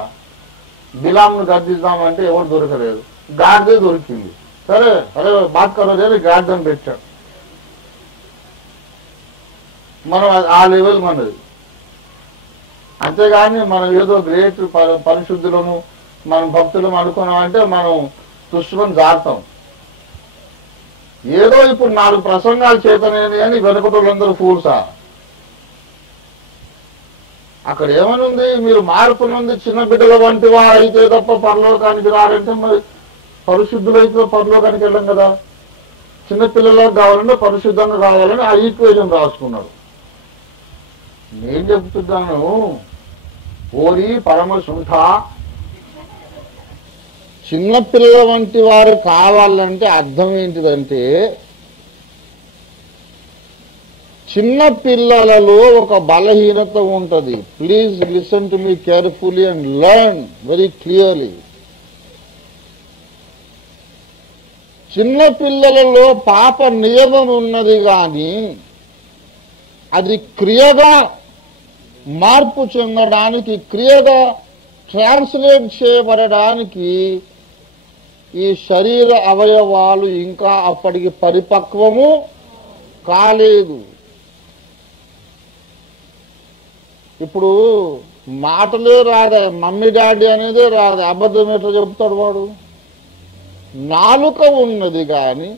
బిలాంను గద్దిద్దామంటే ఎవరు దొరకలేదు, గాడిదే దొరికింది. సరే అరే బాత్ కరోజు గాడిదని పెట్టాడు. మనం ఆ లెవెల్ మనది. అంతేగాని మనం ఏదో గ్రేట్ పరిశుద్ధులను మనం భక్తులను అనుకున్నామంటే మనం దుష్మని జారుతాం. ఏదో ఇప్పుడు 4 ప్రసంగాలు చేతనేది అని వెనుకటోళ్ళందరూ ఫూల్సా? అక్కడ ఏమనుంది? మీరు మార్పునుంది చిన్న బిడ్డల వంటి వారైతే తప్ప పరలోకానికి రారంటే మరి పరిశుద్ధులైతే పరలోకానికి వెళ్ళం కదా. చిన్నపిల్లలకు కావాలంటే పరిశుద్ధంగా కావాలని ఆ ఈక్వేషన్ రాసుకున్నాడు. నేను చెప్తున్నాను, ఓరి పరమశుంఠ, చిన్నపిల్లల వంటి వారు కావాలంటే అర్థం ఏంటిదంటే, చిన్న పిల్లలలో ఒక బలహీనత ఉంటుంది. Please listen to me carefully and learn very clearly. చిన్న పిల్లలలో పాప నియమం ఉన్నది, కానీ అది క్రియగా మార్పు చెందడానికి, క్రియగా ట్రాన్స్లేట్ చేయబడడానికి ఈ శరీర అవయవాలు ఇంకా అప్పటికి పరిపక్వము కాలేదు. ఇప్పుడు మాటలే రాదా, మమ్మీ డాడీ అనేదే రాదు, అబద్ధం ఎట్లా చెప్తాడు వాడు? నాలుక ఉన్నది కానీ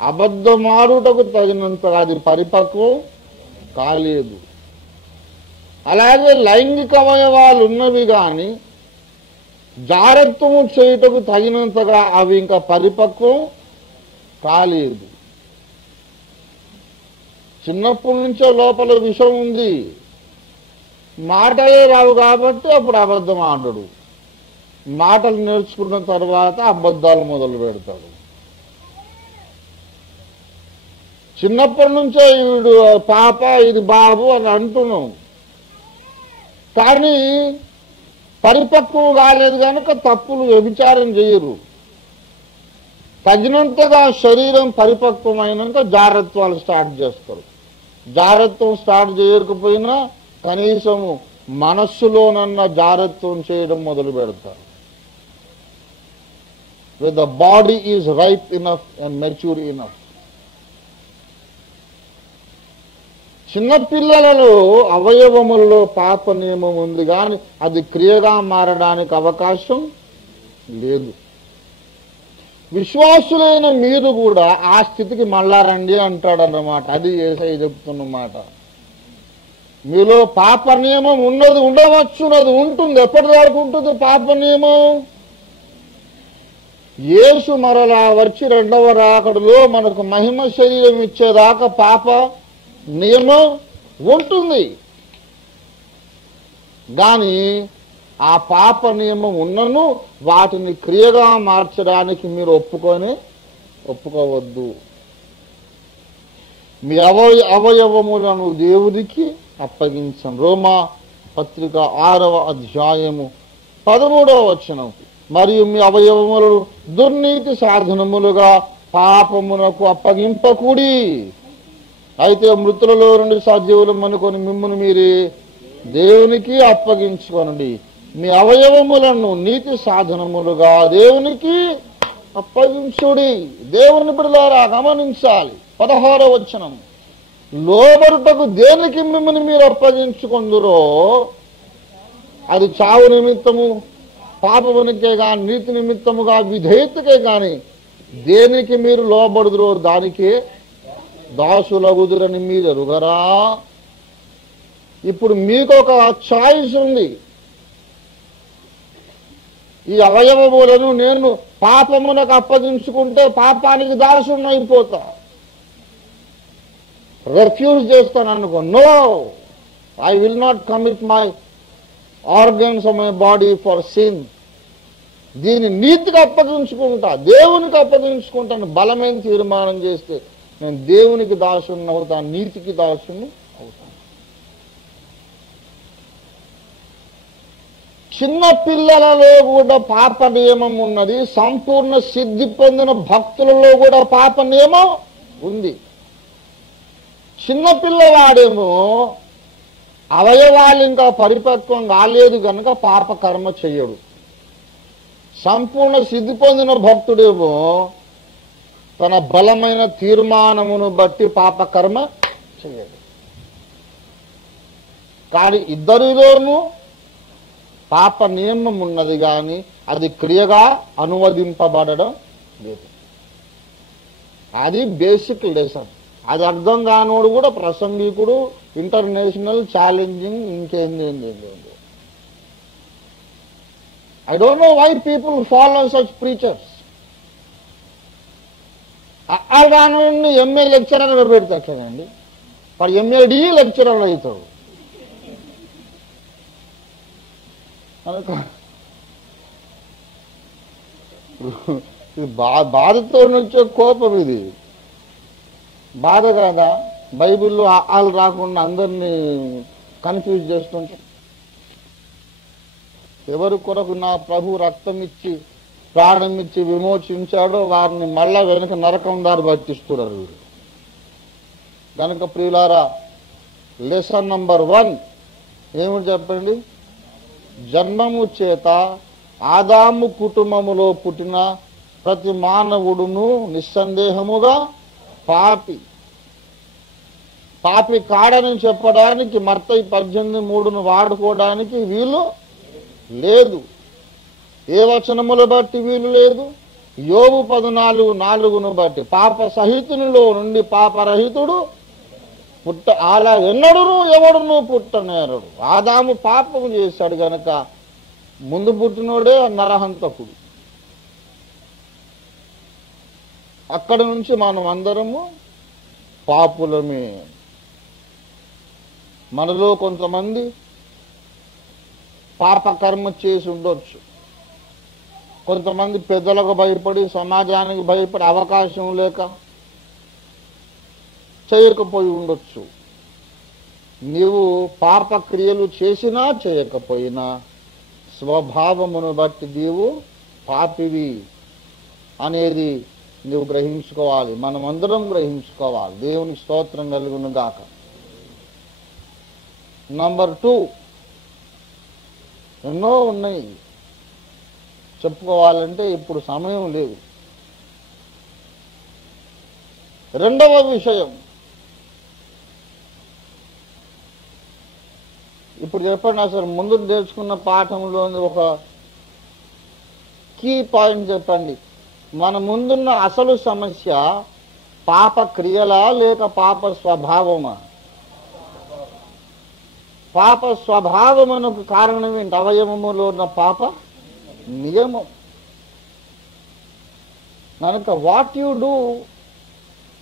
అబద్ధమాడుటకు తగినంతగా అది పరిపక్వం కాలేదు. అలాగే లైంగిక అవయవాలు ఉన్నవి కానీ జాగ్రత్తము చేయుటకు తగినంతగా అవి ఇంకా పరిపక్వం కాలేదు. చిన్నప్పటి నుంచే లోపల విషం ఉంది, మాటలే రావు కాబట్టి అప్పుడు అబద్ధం ఆడడు. మాటలు నేర్చుకున్న తర్వాత అబద్ధాలు మొదలు పెడతాడు. చిన్నప్పటి నుంచే వీడు పాప ఇది బాబు అని అంటున్నాం, కానీ పరిపక్వం కాలేదు కనుక తప్పులు వ్యభిచారం చేయరు. తగినంతగా శరీరం పరిపక్వమైనాక జాగ్రత్తలు స్టార్ట్ చేస్తారు. జాగ్రత్తం స్టార్ట్ చేయకపోయినా కనీసము మనస్సులోనన్న జాగ్రత్తం చేయడం మొదలు పెడతారు. When the body is ripe enough and mature enough. చిన్నపిల్లలలో అవయవములలో పాప నియమం ఉంది కానీ అది క్రియగా మారడానికి అవకాశం లేదు. విశ్వాసులైన మీరు కూడా ఆ స్థితికి మళ్ళా రండి అంటాడన్నమాట. అది యేసయ్య చెప్తున్నమాట. మీలో పాప నియమం ఉన్నది, ఉండవచ్చున్నది, ఉంటుంది. ఎప్పటి వరకు ఉంటుంది పాప నియమం? యేసు మరలా వచ్చి 2వ రాకడలో మనకు మహిమ శరీరం ఇచ్చేదాకా పాప నియమం ఉంటుంది. కానీ ఆ పాప నియమం ఉన్నను వాటిని క్రియగా మార్చడానికి మీరు ఒప్పుకోవద్దు. మీ అవయవములను దేవునికి అప్పగించండి. రోమా పత్రిక 6వ అధ్యాయము 13వ వచనం. మరియు మీ అవయవములను దుర్నీతి సాధనములుగా పాపమునకు అప్పగింపకూడి, అయితే మృతులలో నుండి సజీవులం అనుకొని మిమ్మును మీరే దేవునికి అప్పగించుకోనండి. మీ అవయవములను నీతి సాధనములుగా దేవునికి అప్పగించుడి. దేవుని బిడ్డలారా గమనించాలి. 16వ వచనం. లోబడుటకు దేనికి మిమ్మల్ని మీరు అప్పగించుకొందురో అది చావు నిమిత్తము పాపమునికే గాని నీతి నిమిత్తముగా విధేయతకే గాని దేనికి మీరు లోబడుదురో దానికే దాసులగుదురని మీరు ఎరుగరా? ఇప్పుడు మీకు ఒక చాయిస్ ఉంది. ఈ అవయవములను నేను పాపమునకు అప్పగించుకుంటే పాపానికి దాసుని అయిపోతా, రిఫ్యూజ్ చేస్తాను అనుకో. No, I will not commit my organs of my body for sin. దీన్ని నీతికి అప్పగించుకుంటా, దేవునికి అప్పగించుకుంటాను. బలమైన తీర్మానం చేస్తే నేను దేవునికి దాసుని అవుతాను, నీతికి దాసుని అవుతాను. చిన్న పిల్లలలో కూడా పాప నియమం ఉన్నది. సంపూర్ణ సిద్ధి పొందిన భక్తులలో కూడా పాప నియమం ఉంది. చిన్నపిల్లవాడేమో అవయవాలు ఇంకా పరిపక్వం కాలేదు కనుక పాప కర్మ చెయ్యడు. సంపూర్ణ సిద్ధి పొందిన భక్తుడేమో తన బలమైన తీర్మానమును బట్టి పాప కర్మ చెయ్యడు. కానీ ఇద్దరిలోనూ పాప నియమం ఉన్నది కానీ అది క్రియగా అనువదింపబడడం లేదు. అది బేసిక్ లెసన్. అది అర్థం కానోడు కూడా ప్రసంగికుడు, ఇంటర్నేషనల్ ఛాలెంజింగ్, ఇంకేంది. I don't know why people follow such preachers. అలాగాను ఎంఏ లెక్చరర్ పెడతాడండి, వాడు ఎంఏడి లెక్చరర్ అవుతాడు. బాధతో వచ్చే కోపం ఇది. బాధ కాదా? బైబిల్లో ఆలు రాకుండా అందరినీ కన్ఫ్యూజ్ చేస్తుంటాం. ఎవరి కొరకు నా ప్రభు రక్తం ఇచ్చి ప్రాణం ఇచ్చి విమోచించాడో వారిని మళ్ళా వెనుక నరకం దారి పట్టిస్తున్నారు వీరు. కనుక ప్రియులారా, లెసన్ నంబర్ 1 ఏమిటి చెప్పండి? జన్మము చేత ఆదాము కుటుంబములో పుట్టిన ప్రతి మానవుడును నిస్సందేహముగా పాపి కాడని చెప్పడానికి మత్తయి 18:3 వాడుకోవడానికి వీలు లేదు. ఏ వచనములు బట్టి వీలు లేదు? యోబు 14:4 బట్టి పాప సహితునిలో నుండి పాపరహితుడు అలా ఎన్నడును ఎవడును పుట్టనేరడు. ఆదాము పాపము చేశాడు గనక ముందు పుట్టినోడే నరహంతకుడు. అక్కడి నుంచి మనం అందరము పాపులమే. మనలో కొంతమంది పాప కర్మ చేసి ఉండొచ్చు. కొంతమంది పెద్దలకు భయపడి, సమాజానికి భయపడి, అవకాశం లేక చేయకపోయి ఉండొచ్చు. నీవు పాప క్రియలు చేసినా చేయకపోయినా స్వభావమును బట్టి నీవు పాపివి అనేది నువ్వు గ్రహించుకోవాలి. మనమందరం గ్రహించుకోవాలి. దేవునికి స్తోత్రం కలుగును గాక. నంబర్ 2 ఎన్నో ఉన్నాయి చెప్పుకోవాలంటే, ఇప్పుడు సమయం లేదు. రెండవ విషయం, ఇప్పుడు చెప్పండి, అసలు ముందు నేర్చుకున్న పాఠంలో ఒక కీ పాయింట్ చెప్పండి. మన ముందున్న అసలు సమస్య పాప క్రియలా లేక పాప స్వభావమా? పాప స్వభావమునకు కారణం ఏంటి? అవయవములో ఉన్న పాప నియమం. కనుక what you do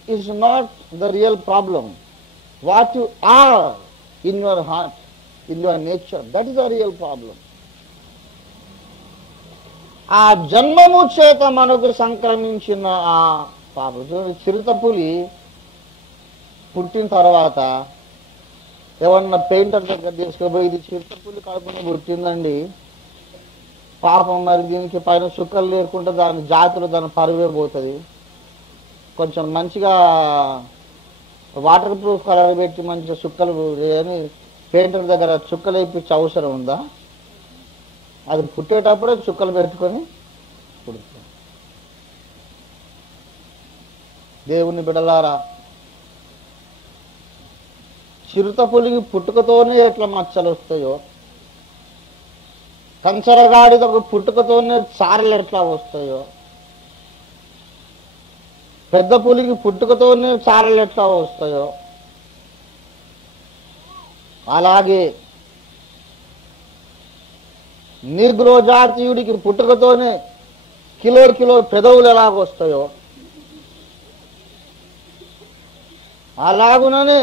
is not the real problem. What you are in your heart, in your nature, that is the real problem. ఆ జన్మము చేత మనకు సంక్రమించిన ఆ పాపం. చిరుతపులి పుట్టిన తర్వాత ఎవరన్నా పెయింటర్ దగ్గర తీసుకుపోయి, ఇది చిరుతపులి కాకుండా పుట్టిందండి పాపం, మరి దీనికి పైన చుక్కలు లేకుండా దాని జాతిలో దాని పరువే పోతుంది, కొంచెం మంచిగా వాటర్ ప్రూఫ్ కలర్ పెట్టి మంచిగా చుక్కలు అని పెయింటర్ దగ్గర చుక్కలు వేయించే అవసరం ఉందా? అది పుట్టేటప్పుడే చుక్కలు పెట్టుకొని పుడుతుంది. దేవుని బిడలారా, చిరుతపులికి పుట్టుకతోనే ఎట్లా మచ్చలు వస్తాయో, కంచరగాడికి పుట్టుకతోనే చారలు ఎట్లా వస్తాయో, పెద్ద పులికి పుట్టుకతోనే చారలు ఎట్లా వస్తాయో, అలాగే నీగ్రో జాతీయుడికి పుట్టుకతోనే కిలో పెదవులు ఎలాగొస్తాయో, అలాగుననే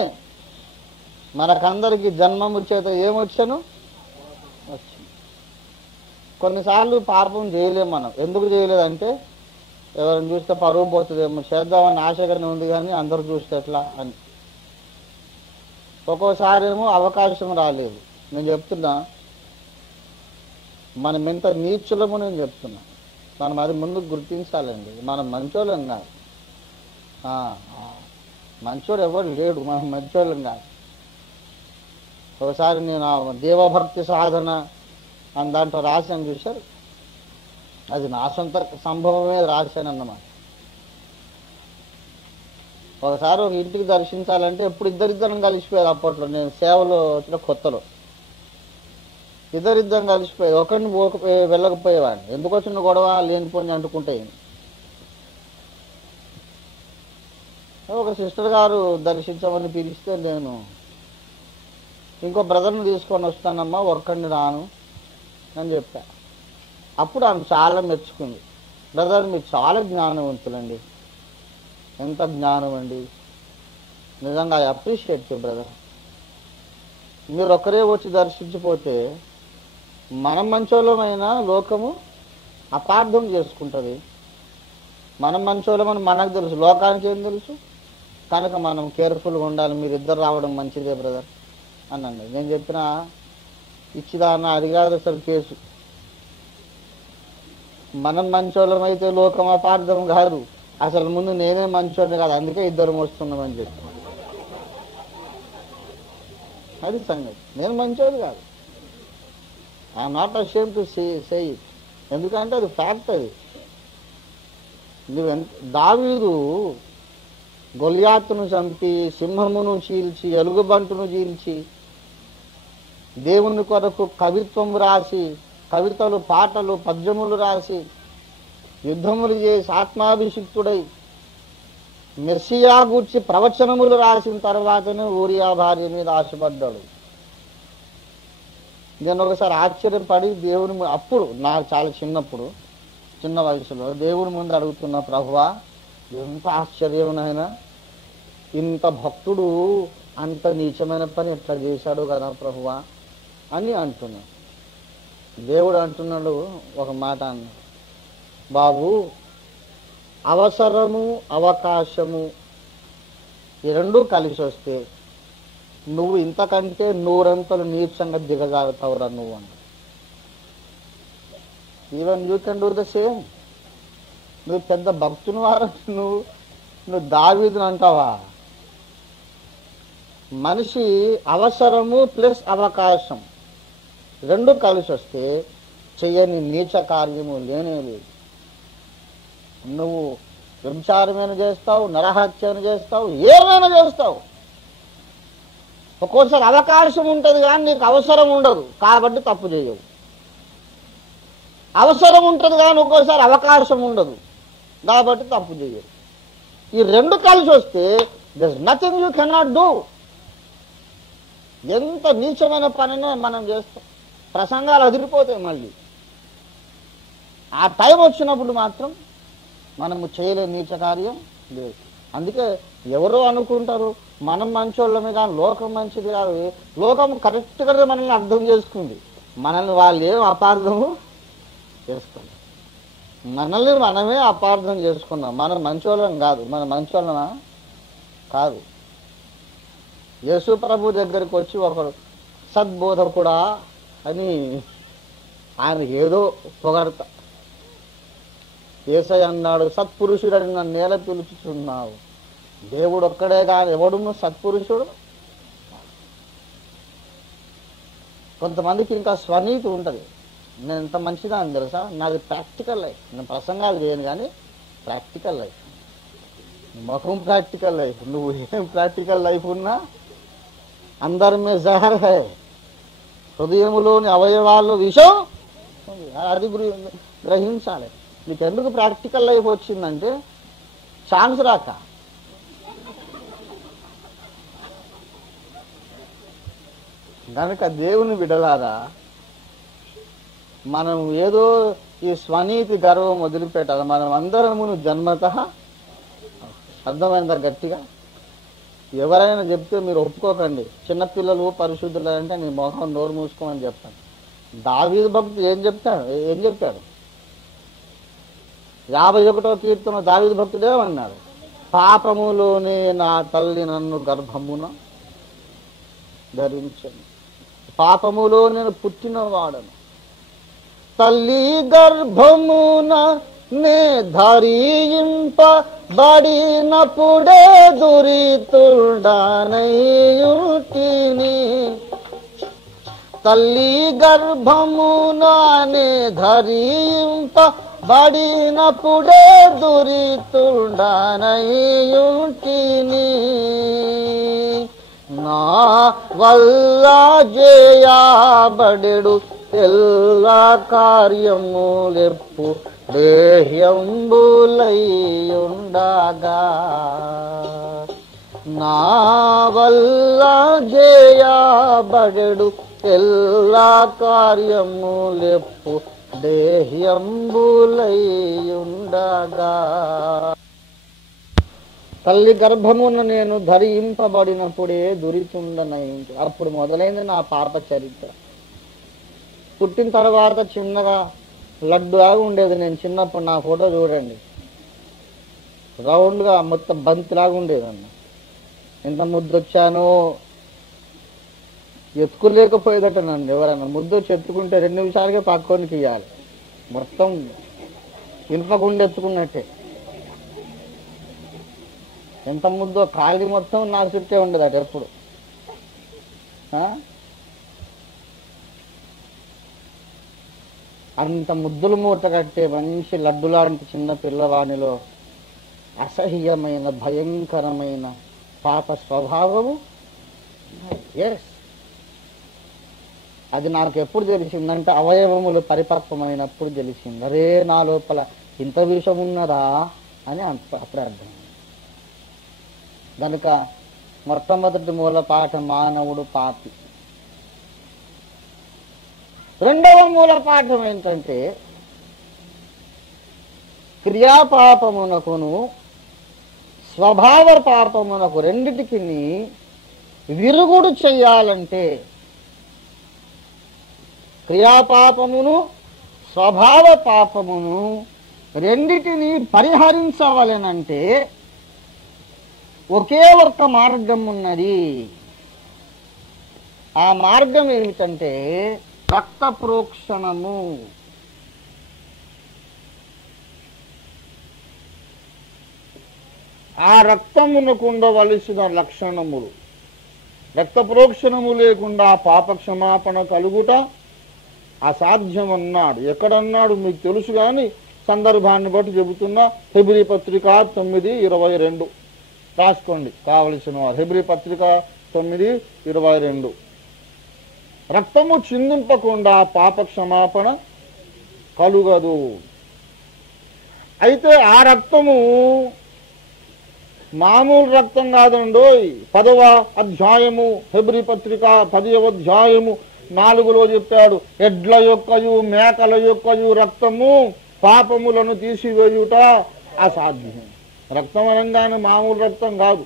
మనకందరికి జన్మము చేత ఏమొచ్చాను? వచ్చింది. కొన్నిసార్లు పాపం చేయలేము మనం. ఎందుకు చేయలేదంటే, ఎవరిని చూస్తే పరువు పోతుందేమో, చేద్దామని ఆశగానే ఉంది కానీ అందరూ చూస్తే ఎట్లా అని. ఒక్కోసారి ఏమో అవకాశం రాలేదు. నేను చెప్తున్నా, మనం ఎంత నీచులము నేను చెప్తున్నా. మనం అది ముందు గుర్తించాలండి. మనం మంచోళ్ళం కాదు, మంచోడు ఎవరు లేడు, మనం మంచోళ్ళం కాదు. ఒకసారి నేను ఆ దేవభక్తి సాధన అని దాంట్లో రాశాను, చూశారు. అది నా సొంత సంభవమే రాశానన్నమాట. ఒకసారి ఒక ఇంటికి దర్శించాలంటే ఎప్పుడు ఇద్దరిద్దరం కలిసిపోయారు. అప్పట్లో నేను సేవలో వచ్చిన కొత్తలో ఇద్దరిద్దరం కలిసిపోయి ఒకరిని వెళ్ళకపోయేవాడిని. ఎందుకు వచ్చిన గొడవ లేనిపోయి అంటుకుంటే. ఒక సిస్టర్ గారు దర్శించమని పిలిస్తే నేను ఇంకో బ్రదర్ని తీసుకొని వస్తానమ్మా, ఒక్కడిని రాను అని చెప్పా. అప్పుడు ఆమె చాలా మెచ్చుకుంది. బ్రదర్ మీరు చాలా జ్ఞానవంతులండి, ఎంత జ్ఞానం అండి, నిజంగా ఐ అప్రిషియేట్ యూ బ్రదర్. మీరు ఒక్కరే వచ్చి దర్శించిపోతే మనం మంచోళ్ళమైనా లోకము అపార్థం చేసుకుంటుంది. మనం మంచోళ్ళమని మనకు తెలుసు, లోకానికి ఏం తెలుసు. కనుక మనం కేర్ఫుల్గా ఉండాలి, మీరు ఇద్దరు రావడం మంచిదే బ్రదర్ అనండి. నేను చెప్పిన ఇచ్చిదాన్న అది కాదు అసలు కేసు. మనం మంచోళ్ళమైతే లోకం అపార్థం కాదు, అసలు ముందు నేనే మంచోడిని కాదు, అందుకే ఇద్దరం వస్తున్నామని చెప్పి. అది సంగతి. నేను మంచోడు కాదు. I'm not ashamed to say it. ఎందుకంటే అది ఫ్యాక్ట్. అది దావీదు గొలియాతును చంపి, సింహమును చీల్చి, ఎలుగుబంటును చీల్చి, దేవుని కొరకు కవిత్వం రాసి, కవితలు, పాటలు, పద్యములు రాసి, యుద్ధములు చేసి ఆత్మాభిషిక్తుడై మెస్సియా గూర్చి ప్రవచనములు రాసిన తర్వాతనే ఊరియా భార్య మీద ఆశపడ్డాడు. నేను ఒకసారి ఆశ్చర్యపడి దేవుని అప్పుడు నాకు చాలా చిన్న వయసులో దేవుని ముందు అడుగుతున్న, ప్రభువా ఎంత ఆశ్చర్యమైనా ఇంత భక్తుడు అంత నీచమైన పని ఎట్లా చేశాడు కదా ప్రభువా అని అంటున్నా. దేవుడు అంటున్నాడు ఒక మాట అన్నాడు, బాబు అవసరము అవకాశము ఈ రెండూ కలిసి వస్తే నువ్వు ఇంతకంటే నూరంతలు నీచంగా దిగజాగుతావురా నువ్వు అన్న. Even you can do the same. నువ్వు పెద్ద భక్తుని వారు, నువ్వు దావీదుని అంటావా? మనిషి అవసరము ప్లస్ అవకాశం రెండు కలిసి వస్తే చెయ్యని నీచ కార్యము లేనే లేదు. నువ్వు వ్యభిచారమైన చేస్తావు, నరహత్యను చేస్తావు, ఏమైనా చేస్తావు. ఒక్కోసారి అవకాశం ఉంటుంది కానీ నీకు అవసరం ఉండదు కాబట్టి తప్పు చేయవు. అవసరం ఉంటుంది కానీ ఒక్కోసారి అవకాశం ఉండదు కాబట్టి తప్పు చేయవు. ఈ రెండు కలిసి వస్తే there is nothing you cannot do. ఎంత నీచమైన పనినే మనం చేస్తాం, ప్రసంగాలు అదిరిపోతాయి. మళ్ళీ ఆ టైం వచ్చినప్పుడు మాత్రం మనము చేయలేని నీచ కార్యం లేదు. అందుకే ఎవరో అనుకుంటారు మనం మంచోళ్ళమే కానీ లోకం మంచిది కాదు. లోకం కరెక్ట్గా మనల్ని అర్థం చేసుకుంది. మనల్ని వాళ్ళు ఏం అపార్థము చేసుకోండి, మనల్ని మనమే అపార్థం చేసుకున్నాం. మనం మంచోళ్ళం కాదు. మన మంచోళ్ళమా కాదు. యేసు ప్రభు దగ్గరికి వచ్చి ఒకడు సద్బోధకుడా అని ఆయన ఏదో పొగడతా, యేసయ్య అన్నాడు, సత్పురుషుడని నన్ను నేల పిలుచుతున్నావు. దేవుడు ఒక్కడే కాదు, ఎవడు సత్పురుషుడు. కొంతమందికి ఇంకా స్వనీతి ఉంటుంది. నేను ఎంత మంచిదా అని తెలుసా, నాది ప్రాక్టికల్ లైఫ్. నేను ప్రసంగాలు చేయను కానీ ప్రాక్టికల్ లైఫ్, మొహం ప్రాక్టికల్ లైఫ్. నువ్వు ఏం ప్రాక్టికల్ లైఫ్ ఉన్నా అందరి మీద జహర్ హై, హృదయములోని అవయవాల్లో విషం, అది గ్రహించాలి. నీకు ఎందుకు ప్రాక్టికల్ లైఫ్ వచ్చిందంటే ఛాన్స్ రాక. కనుక దేవుని విడలారా మనం ఏదో ఈ స్వనీతి గర్వం వదిలిపెట్టాలి. మనం అందరమును జన్మత, అర్థమైందా గట్టిగా? ఎవరైనా చెప్తే మీరు ఒప్పుకోకండి. చిన్నపిల్లలు పరిశుద్ధులు అంటే నీ మొహం నోరు మూసుకోమని చెప్తాను. దావీదు భక్తుడు ఏం చెప్పాడు? 51వ కీర్తన దావీదు భక్తుడు ఏమన్నాడు? పాపములోనే నా తల్లి నన్ను గర్భమున ధరించను, పాపములో నేను పుట్టిన వాడను, తల్లి గర్భమున నే ధరింపబడినప్పుడే దురితుడనై యుటిని, తల్లి గర్భమునానే ధరింపబడినప్పుడే దురితుండనయుంటిని నా వల్ల చేయబడెడు ఎల్ల కార్యములెప్పు దేహ్యంబులైయుండగా నా వల్ల చేయబడెడు ఎల్ల కార్యములెప్పు దేహ్యంబులైయుండగా తల్లి గర్భమున నేను ధరింపబడినప్పుడే దురితుండనయింది. అప్పుడు మొదలైంది నా పాప చరిత్ర. పుట్టిన తర్వాత చిన్నగా లడ్డులాగా ఉండేది. నేను చిన్నప్పుడు నా ఫోటో చూడండి, రౌండ్గా మొత్తం బంతిలాగా ఉండేదన్న. ఎంత ముద్దు వచ్చానో, ఎత్తుకోలేకపోయేదట నన్ను ఎవరన్నా. ముద్దు వచ్చి ఎత్తుకుంటే 2 నిమిషాలకే పక్కోనికి ఇవ్వాలి. మొత్తం ఇనుపగుండి ఎత్తుకున్నట్టే. ఎంత ముద్దో, కాలి మొత్తం నాకు చుట్టే ఉండదట ఎప్పుడు. అంత ముద్దులు మూట కట్టే మంచి లడ్డులాంటి చిన్న పిల్లవాణిలో అసహ్యమైన భయంకరమైన పాప స్వభావము. ఎస్, అది నాకు ఎప్పుడు తెలిసిందంటే అవయవములు పరిపక్వమైనప్పుడు తెలిసింది. అరే నా లోపల ఇంత విషం ఉన్నదా అని అప్పుడే అర్థం. కనుక మొట్టమొదటి మూల పాఠం మానవుడు పాపి. రెండవ మూల పాఠం ఏంటంటే క్రియాపాపమునకును స్వభావ పాపమునకు రెండిటికి విరుగుడు చెయ్యాలంటే, క్రియాపాపమును స్వభావ పాపమును రెండిటిని పరిహరించవలెనంటే ఒకే ఒక్క మార్గం ఉన్నది. ఆ మార్గం ఏమిటంటే రక్త ప్రోక్షణము. ఆ రక్తమునకు ఉండవలసిన లక్షణములు. రక్త ప్రోక్షణము లేకుండా పాప క్షమాపణ కలుగుట అసాధ్యమన్నాడు. ఎక్కడన్నాడు మీకు తెలుసు కానీ సందర్భాన్ని బట్టి చెబుతున్నా. హెబ్రీ పత్రిక 9:22 రాసుకోండి కావలసిన వారు. హెబ్రీ పత్రిక 9:22. రక్తము చిందింపకుండా పాప క్షమాపణ కలుగదు. అయితే ఆ రక్తము మామూలు రక్తం కాదండోయ్. 10వ అధ్యాయము హెబ్రీ పత్రిక 10వ అధ్యాయము 4లో చెప్పాడు. ఎడ్ల యొక్కయు మేకల యొక్కయు రక్తము పాపములను తీసివేయుట అసాధ్యం. రక్తం అనగానే మామూలు రక్తం కాదు.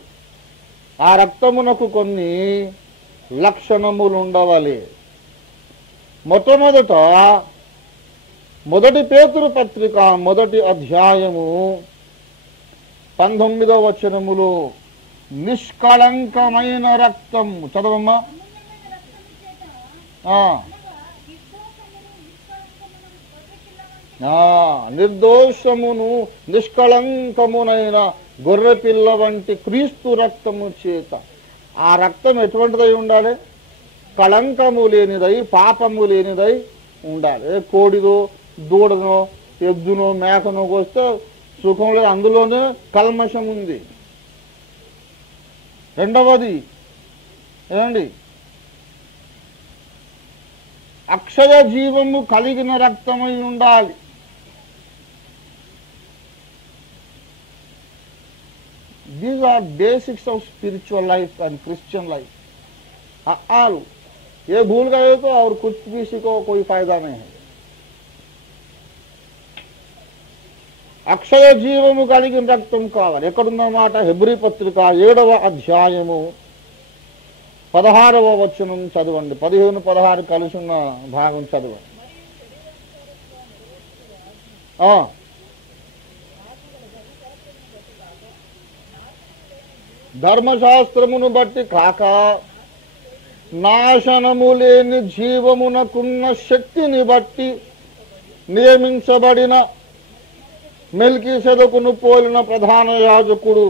ఆ రక్తమునకు కొన్ని లక్షణములు ఉండవాలి. మొట్టమొదట 1 పేతురు పత్రిక 1వ అధ్యాయము 19వ వచనములో నిష్కళంకమైన రక్తం. చదవమ్మా. నిర్దోషమును నిష్కళంకమునైన గొర్రెపిల్ల వంటి క్రీస్తు రక్తము చేత. ఆ రక్తం ఎటువంటిదై ఉండాలి? కళంకము లేనిదై పాపము లేనిదై ఉండాలి. కోడిదో దూడనో ఎద్దునో మేకనో కోస్తే సుఖం లేదు, అందులోనే కల్మషం ఉంది. రెండవది ఏమండి, అక్షయ జీవము కలిగిన రక్తమై ఉండాలి. These are basics of spiritual life and Christian life. all ये भूल गए तो और कुछ किसी को कोई फायदा नहीं है. అక్షయ జీవము కలిగిన రక్తం కావాలి. ఎక్కడున్నమాట? హెబ్రీ పత్రిక 7వ అధ్యాయము 16వ వచనం చదవండి. 15, 16 కలిసి ఉన్న భాగం చదవండి. ధర్మశాస్త్రమును బట్టి కాక నాశనము లేని జీవమునకున్న శక్తిని బట్టి నియమించబడిన మెల్కీసెదకును పోలిన ప్రధాన యాజకుడు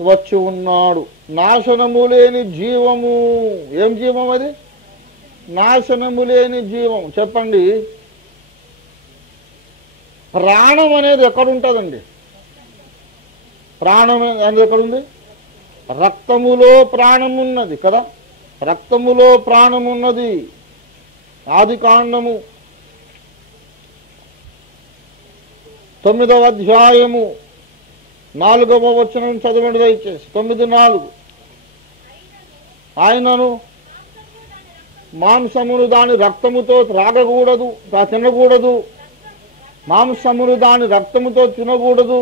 వచ్చి ఉన్నాడు. నాశనము లేని జీవము. ఏం జీవం అది? నాశనము లేని జీవం. చెప్పండి, ప్రాణం అనేది ఎక్కడుంటుందండి? ప్రాణం అనేది ఎక్కడుంది? రక్తములో ప్రాణం ఉన్నది కదా. రక్తములో ప్రాణం ఉన్నది. ఆదికాండము 9వ అధ్యాయము 4వ వచనం చదవండి దయచేసి. 9:4. ఆయనను మాంసమును దాని రక్తముతో త్రాగకూడదు, తినకూడదు. మాంసమును దాని రక్తముతో తినకూడదు,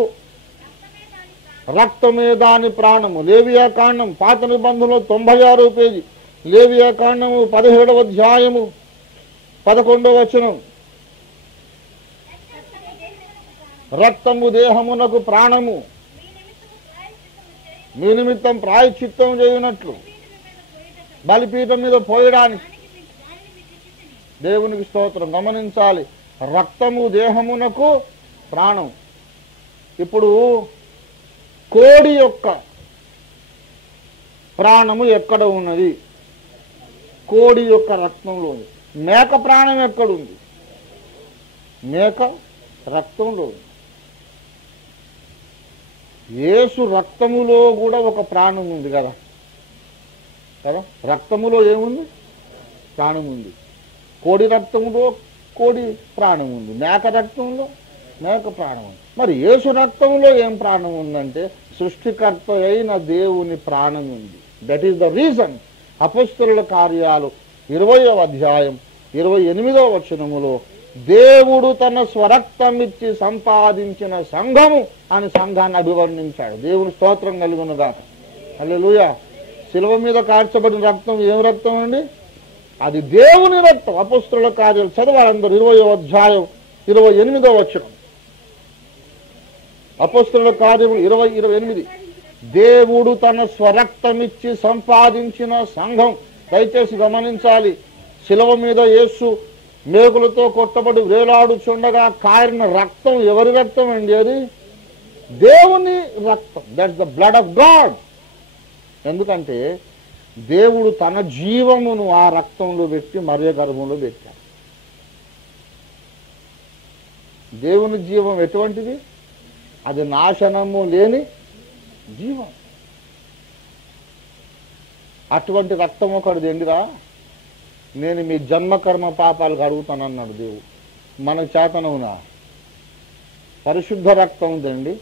రక్తమే దాని ప్రాణము. లేవియాకాండం పాత నిబంధనలో 96వ పేజీ. లేవియాకాండము 17వ అధ్యాయము 11వ వచనం. రక్తము దేహమునకు ప్రాణము, మీ నిమిత్తం ప్రాయశ్చిత్తం చేయునట్లు బలిపీఠం మీద పోయడానికి. దేవునికి స్తోత్రం. గమనించాలి, రక్తము దేహమునకు ప్రాణం. ఇప్పుడు కోడి యొక్క ప్రాణము ఎక్కడ ఉన్నది? కోడి యొక్క రక్తంలో ఉంది. మేక ప్రాణం ఎక్కడుంది? మేక రక్తంలో ఉంది. యేసు రక్తములో కూడా ఒక ప్రాణం ఉంది కదా. రక్తములో ఏముంది? ప్రాణం ఉంది. కోడి రక్తములో కోడి ప్రాణం ఉంది, మేక రక్తంలో మేక ప్రాణం ఉంది. మరి యేసు రక్తంలో ఏం ప్రాణం ఉందంటే సృష్టికర్త అయిన దేవుని ప్రాణం ఉంది. That is the reason. అపొస్తలుల కార్యాలు 20వ అధ్యాయం 28వ వచనములో దేవుడు తన స్వరక్తమిచ్చి సంపాదించిన సంఘము అని సంఘాన్ని అభివర్ణించాడు. దేవుని స్తోత్రం కలుగునుగాక. హల్లెలూయా. శిలువ మీద కార్చబడిన రక్తం ఏం రక్తం అండి? అది దేవుని రక్తం. అపొస్తలుల కార్యాలు చదవాలందరూ 20వ అధ్యాయం 28వ వచనం. అపొస్తలుల కార్యములు 20:28. దేవుడు తన స్వరక్తమిచ్చి సంపాదించిన సంఘం. దయచేసి గమనించాలి, శిలువ మీద యేసు మేకులతో కొట్టబడి వేలాడుచుండగా కారిన రక్తం ఎవరి రక్తం అండి? అది దేవుని రక్తం. That's the blood of God. ఎందుకంటే దేవుడు తన జీవమును ఆ రక్తంలో పెట్టి మరియ గర్భంలో పెట్టాడు. దేవుని జీవం ఎటువంటిది? అది నాశనము లేని జీవం. అటువంటి రక్తం ఒకటి ఎండిరా, నేను మీ జన్మకర్మ పాపాలు కడుగుతానన్నాడు దేవుడు. మనకు చేతనవునా? పరిశుద్ధ రక్తం ఉందండి,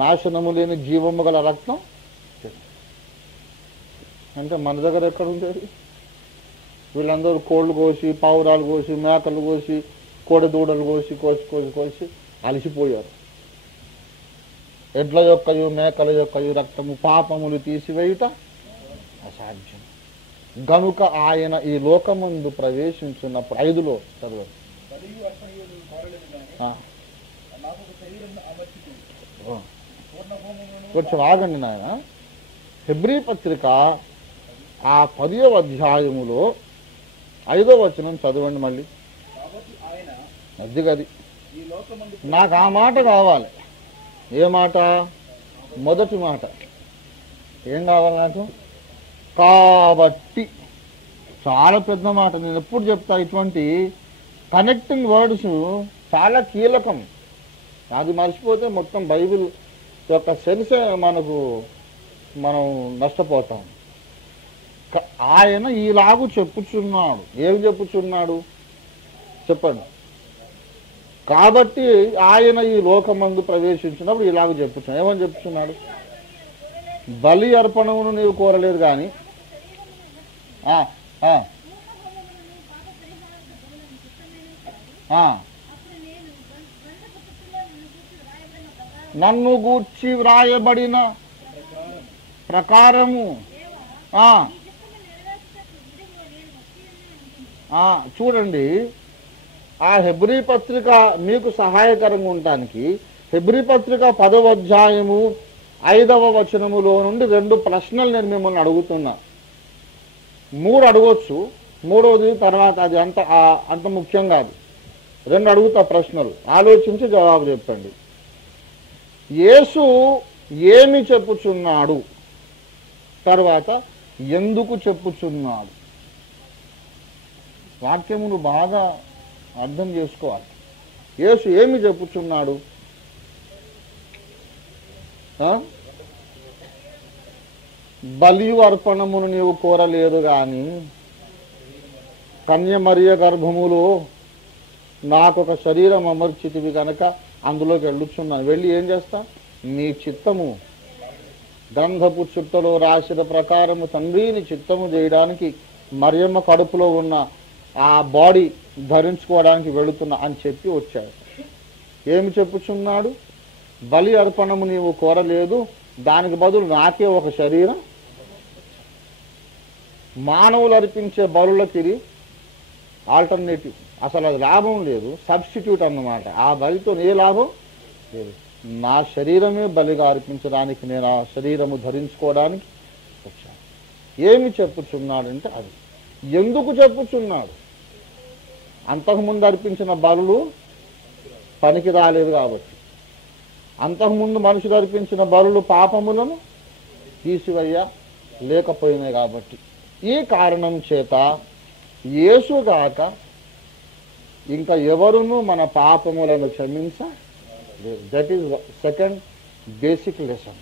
నాశనము లేని జీవము గల రక్తం అంటే మన దగ్గర ఎక్కడ ఉండేది? వీళ్ళందరూ కోళ్ళు కోసి, పావురాలు కోసి, మేకలు కోసి, కోడెదూడలు కోసి కోసి కోసి కోసి అలసిపోయారు. ఎడ్ల యొక్కయు మేకల యొక్కయు రక్తము పాపములు తీసివేయుట అసాధ్యం. గనుక ఆయన ఈ లోకమందు ప్రవేశించున్నప్పుడు 5లో చదువు కొంచెం ఆగండి నాయన. హెబ్రీ పత్రిక ఆ 10వ అధ్యాయములో 5వ వచనం చదవండి మళ్ళీ. అదిగది నాకు ఆ మాట కావాలి. ఏ మాట? మొదటి మాట ఏం కావాలి నాకు? కాబట్టి. చాలా పెద్ద మాట. నేను ఎప్పుడు చెప్తా, ఇటువంటి కనెక్టింగ్ వర్డ్స్ చాలా కీలకం. అది మర్చిపోతే మొత్తం బైబిల్ యొక్క సెన్సే మనం నష్టపోతాం. ఆయన ఈలాగు చెప్పుచున్నాడు. ఏం చెప్పుచున్నాడు చెప్పండి. కాబట్టి ఆయన ఈ లోకమందు ప్రవేశించినప్పుడు ఇలాగ చెప్పుచున్నాడు. ఏమని చెప్పుచున్నాడు? బలి అర్పణమును నీవు కోరలేదు కానీ నన్ను గూర్చి వ్రాయబడిన ప్రకారము చూడండి. ఆ హెబ్రీ పత్రిక మీకు సహాయకరంగా ఉండటానికి హెబ్రీ పత్రిక 10వ అధ్యాయము 5వ వచనములో నుండి 2 ప్రశ్నలు నేను మిమ్మల్ని అడుగుతున్నా. 3 అడగొచ్చు, 3వది తర్వాత అది అంత ముఖ్యం కాదు. 2 అడుగుతా ప్రశ్నలు, ఆలోచించి జవాబు చెప్పండి. యేసు ఏమి చెప్పుచున్నాడు, తర్వాత ఎందుకు చెప్పుచున్నాడు? వాక్యమును బాగా అర్థం చేసుకోవాలి. యేసు ఏమి చెప్పుచున్నాడు? బలియు అర్పణమును నీవు కోరలేదు గాని కన్య మరియ గర్భములో నాకొక శరీరం అమర్చితివి కనుక అందులోకి వెళ్ళుచున్నాను. వెళ్ళి ఏం చేస్తా? నీ చిత్తము గ్రంథపు చుట్టలో రాసిన ప్రకారము తండ్రిని చిత్తము చేయడానికి మరియమ్మ కడుపులో ఉన్న ఆ బాడీ ధరించుకోవడానికి వెళుతున్నా అని చెప్పి వచ్చాడు. ఏమి చెప్పుచున్నాడు? బలి అర్పణము నీవు కోరలేదు, దానికి బదులు నాకే ఒక శరీరం. మానవులు అర్పించే బలులకి ఆల్టర్నేటివ్, అసలు అది లాభం లేదు, సబ్స్టిట్యూట్ అన్నమాట. ఆ బలితో ఏ లాభం లేదు. నా శరీరమే బలిగా అర్పించడానికి నేను ఆ శరీరము ధరించుకోవడానికి వచ్చాను. ఏమి చెప్పుచున్నాడంటే అది. ఎందుకు చెప్పుచున్నాడు? అంతకుముందు అర్పించిన బలులు పనికి రాలేదు కాబట్టి, అంతకుముందు మనుషులు అర్పించిన బలులు పాపములను తీసివయ్యా లేకపోయినాయి కాబట్టి, ఈ కారణం చేత యేసుగాక ఇంకా ఎవరునూ మన పాపములను క్షమించలేదు. That is second basic lesson.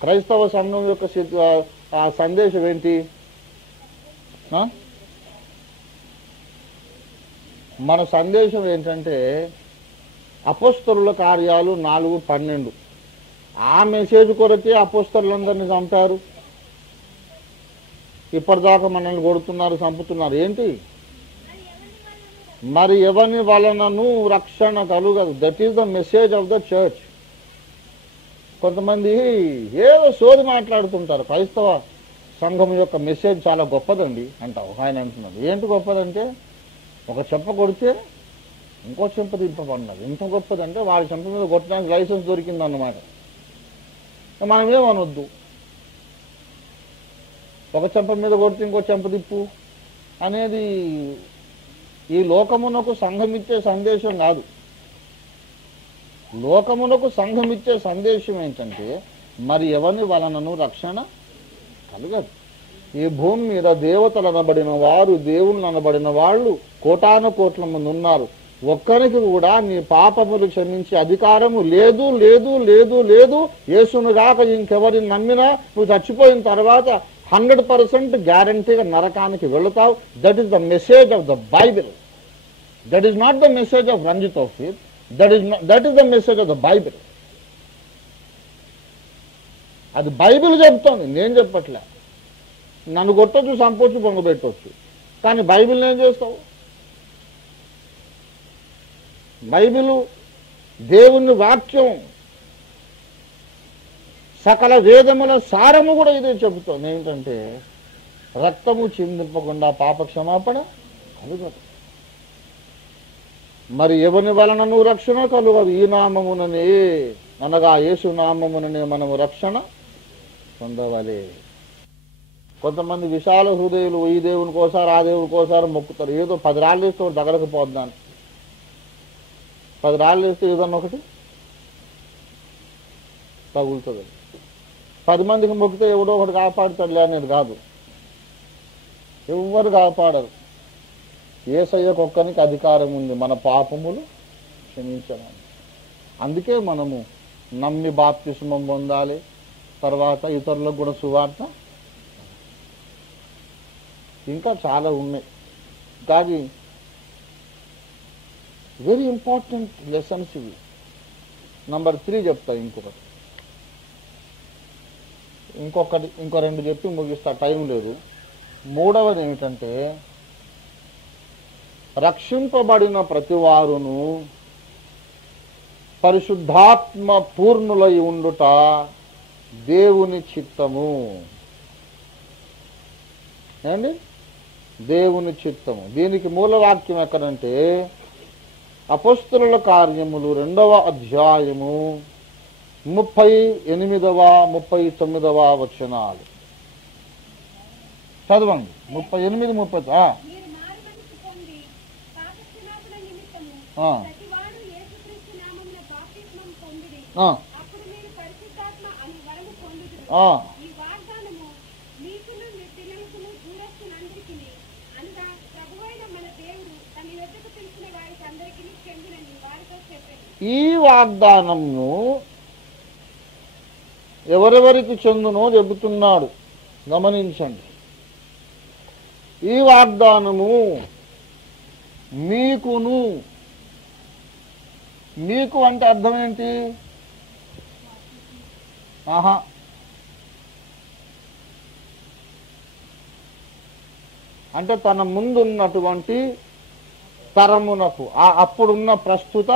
క్రైస్తవ సంఘం యొక్క ఆ సందేశం ఏంటి? మన సందేశం ఏంటంటే అపోస్తలుల కార్యాలు 4:12. ఆ మెసేజ్ కొరకే అపోస్తలులందరినీ చంపారు. ఇప్పటిదాకా మనల్ని కొడుతున్నారు, చంపుతున్నారు. ఏంటి? మరి ఎవరి వలనను రక్షణ కలుగదు. That is the message of the church. కొంతమంది ఏదో సోది మాట్లాడుతుంటారు. క్రైస్తవ సంఘం యొక్క మెసేజ్ చాలా గొప్పదండి అంటావు. ఆయన అంటున్నాడు, ఏంటి గొప్పదంటే ఒక చెంప కొడితే ఇంకో చెంప దింపబడినది. ఎంత గొప్పదంటే వాడి చెంప మీద కొట్టడానికి లైసెన్స్ దొరికిందన్నమాట. మనం ఏమనొద్దు. ఒక చెంప మీద కొడితే ఇంకో చెంప దిప్పు అనేది ఈ లోకమునకు సంఘమిచ్చే సందేశం కాదు. లోకమునకు సంఘమిచ్చే సందేశం ఏంటంటే మరి ఎవరి వలనను రక్షణ కలగదు. ఈ భూమి మీద దేవతలు అనబడిన వారు, దేవుళ్ళు అనబడిన వాళ్ళు కోటాను కోట్ల మంది ఉన్నారు. ఒక్కరికి కూడా నీ పాపములు క్షమించే అధికారము లేదు లేదు లేదు లేదు. యేసును కాక ఇంకెవరిని నమ్మినా నువ్వు చచ్చిపోయిన తర్వాత 100% గ్యారంటీగా నరకానికి వెళుతావు. That is the message of the Bible. That is not the message of Ranjith of faith. That is the message of the Bible. అది బైబిల్ చెప్తోంది, నేను చెప్పట్లే. నన్ను కొట్టొచ్చు, సంపొచ్చు, పొంగబెట్టవచ్చు, కానీ బైబిల్ ఏం చేస్తావు? బైబిల్ దేవుని వాక్యం, సకల వేదముల సారము కూడా ఇదే చెబుతోంది. ఏంటంటే రక్తము చిందింపకుండా పాప క్షమాపణ కలుగదు. మరి ఎవరి వలనను రక్షణ కలుగదు. ఈ నామముననే, అనగా యేసు నామముననే మనము రక్షణ పొందవలే. కొంతమంది విశాల హృదయులు ఈ దేవుని కోసారు ఆ దేవుని కోసారు మొక్కుతారు. ఏదో 10 రాళ్ళు వేస్తే దగ్గరకపోద్దాను. 10 రాళ్ళు వేస్తే ఏదన్నా ఒకటి తగులుతుంది. 10 మందికి మొక్కితే ఎవడో ఒకటి కాపాడుతాడులే అనేది కాదు. ఎవ్వరు కాపాడరు. యేసయ్యకు ఒక్కనికి అధికారం ఉంది మన పాపములు క్షమించమని. అందుకే మనము నమ్మి బాప్తిస్మం పొందాలి. తర్వాత ఇతరులకు కూడా సువార్త. ఇంకా చాలా ఉన్నాయి, కానీ వెరీ ఇంపార్టెంట్ లెసన్స్ ఇవి. నంబర్ 3 చెప్తా. ఇంకో 2 చెప్పి ముగిస్తా, టైం లేదు. 3వది ఏమిటంటే రక్షింపబడిన ప్రతివారును పరిశుద్ధాత్మ పూర్ణులై ఉండుట దేవుని చిత్తము. ఏండి? దేవుని చిత్తము. దీనికి మూలవాక్యం ఎక్కడంటే అపోస్తలుల కార్యములు 2వ అధ్యాయము 38వ 39వ వచనాలు చదవండి. 38, 30. ఈ వాగ్దానమును ఎవరెవరికి చెందునో చెబుతున్నాడు. గమనించండి. ఈ వాగ్దానము మీకును. మీకు అంటే అర్థం ఏంటి? అంటే తన ముందున్నటువంటి తరమునకు, అప్పుడున్న ప్రస్తుత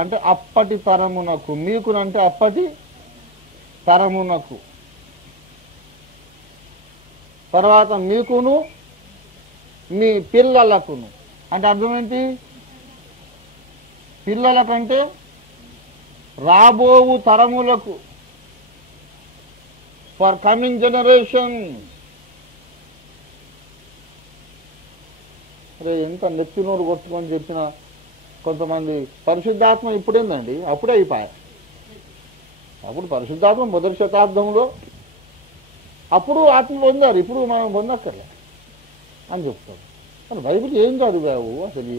అంటే అప్పటి తరమునకు, మీకునంటే అప్పటి తరమునకు, తర్వాత మీకును మీ పిల్లలకును. అంటే అర్థం ఏంటి? పిల్లలకంటే రాబోవు తరములకు, ఫర్ కమింగ్ జనరేషన్. అరే ఎంత నెత్తినోరు కొట్టుకొని చెప్పిన కొంతమంది పరిశుద్ధాత్మ ఇప్పుడేందండి, అప్పుడే అయిపోయా. అప్పుడు పరిశుద్ధాత్మ మొదటి శతాబ్దంలో అప్పుడు ఆత్మ పొందారు, ఇప్పుడు మనం పొందక్కర్లే అని చెప్తారు. కానీ బైబిల్ ఏం చదివావు అసలు?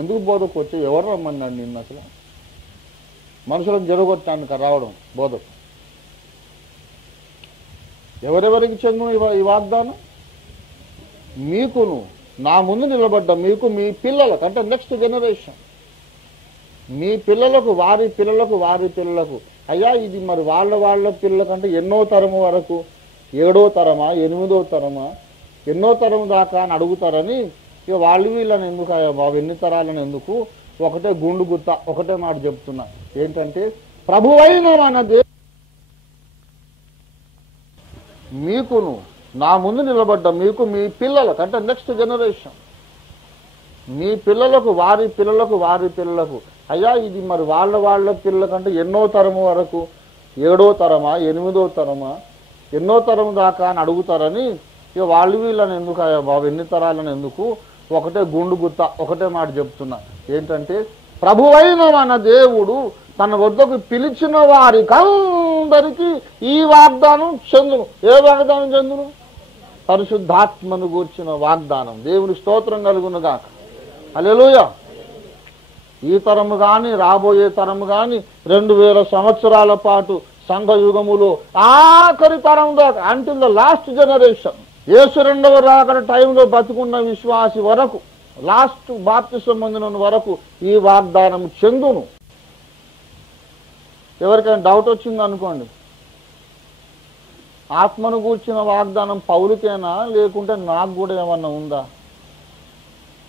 ఎందుకు బోధకు వచ్చి ఎవరు రమ్మన్నాడు నిన్ను? అసలు మనుషులను జరగొట్టాను రావడం బోధకు. ఎవరెవరికి చెందును ఈ వాగ్దానం? మీకును, నా ముందు నిలబడ్డ మీకు, మీ పిల్లలకు అంటే నెక్స్ట్ జనరేషన్, మీ పిల్లలకు, వారి పిల్లలకు, వారి పిల్లలకు. అయ్యా ఇది మరి వాళ్ళ పిల్లలకంటే ఎన్నో తరము వరకు, 7వ తరమా 8వ తరమా ఎన్నో తరం దాకా అని అడుగుతారని ఇక వాళ్ళు వీళ్ళని ఎందుకు బాబు, ఎన్ని తరాలను ఎందుకు, ఒకటే గుండు గుత్త, ఒకటే మాట చెప్తున్నా. ఏంటంటే ప్రభువైన మన మీకును, నా ముందు నిలబడ్డ మీకు, మీ పిల్లలకు అంటే నెక్స్ట్ జనరేషన్, మీ పిల్లలకు, వారి పిల్లలకు, వారి పిల్లలకు. అయ్యా ఇది మరి వాళ్ళ పిల్లలకంటే ఎన్నో తరము వరకు, 7వ తరమా 8వ తరమా ఎన్నో తరం దాకా అని అడుగుతారని ఇక వాళ్ళు వీళ్ళని ఎందుకు బాబు, ఎన్ని తరాలను ఎందుకు, ఒకటే గుండు గుత్త, ఒకటే మాట చెప్తున్నా. ఏంటంటే ప్రభువైన మన దేవుడు తన వద్దకు పిలిచిన వారికందరికీ ఈ వాగ్దానం చెందును. ఏ వాగ్దానం చెందును? పరిశుద్ధాత్మను గూర్చిన వాగ్దానం. దేవుని స్తోత్రం కలుగునుగాక. హల్లెలూయా. ఈ తరము కానీ రాబోయే తరము కానీ 2000 సంవత్సరాల పాటు సంఘ యుగములో ఆఖరి తరం దాకా, అంటిల్ ద లాస్ట్ జనరేషన్, యేసు 2వ రాకడ టైంలో బతుకున్న విశ్వాసి వరకు, లాస్ట్ బాప్తిసం పొందిన వరకు ఈ వాగ్దానం చెందును. ఎవరికైనా డౌట్ వచ్చింది అనుకోండి, ఆత్మను కూర్చిన వాగ్దానం పౌలుకేనా లేకుంటే నాకు కూడా ఏమన్నా ఉందా,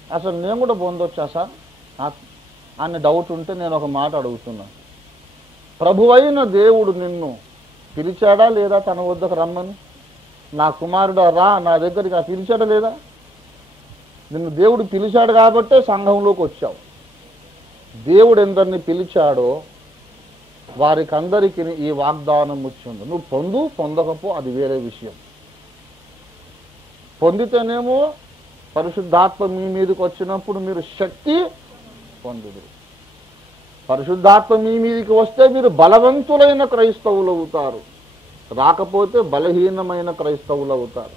అసలు నేను కూడా పొందొచ్చా సార్ అని డౌట్ ఉంటే నేను ఒక మాట అడుగుతున్నా. ప్రభువైన దేవుడు నిన్ను పిలిచాడా లేదా తన వద్దకు రమ్మని? నా కుమారుడా రా నా దగ్గరికి, పిలిచాడా లేదా? నిన్ను దేవుడు పిలిచాడు కాబట్టే సంఘంలోకి వచ్చావు. దేవుడు ఎందరిని పిలిచాడో వారికందరికీ ఈ వాగ్దానం వచ్చింది. నువ్వు పొందు, పొందకపో అది వేరే విషయం. పొందితేనేమో పరిశుద్ధాత్మ మీ మీదకి వచ్చినప్పుడు మీరు శక్తి పొందుదురు. పరిశుద్ధాత్మ మీ మీదకి వస్తే మీరు బలవంతులైన క్రైస్తవులు అవుతారు, రాకపోతే బలహీనమైన క్రైస్తవులు అవుతారు.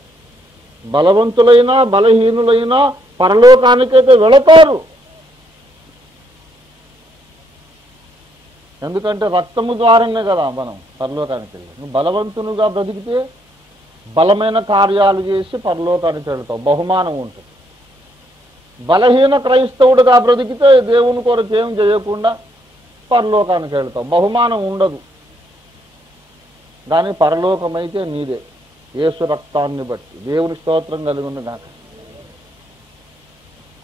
బలవంతులైనా బలహీనులైనా పరలోకానికైతే వెళతారు. ఎందుకంటే రక్తము ద్వారానే కదా మనం పరలోకానికి వెళ్ళాం. నువ్వు బలవంతునుగా బ్రతికితే బలమైన కార్యాలు చేసి పరలోకానికి వెళతావు, బహుమానం ఉంటుంది. బలహీన క్రైస్తవుడుగా బ్రతికితే దేవుని కొరకు ఏం చేయకుండా పరలోకానికి వెళతావు, బహుమానం ఉండదు. కానీ పరలోకమైతే నీదే, యేసు రక్తాన్ని బట్టి. దేవుని స్తోత్రం కలుగును గాక.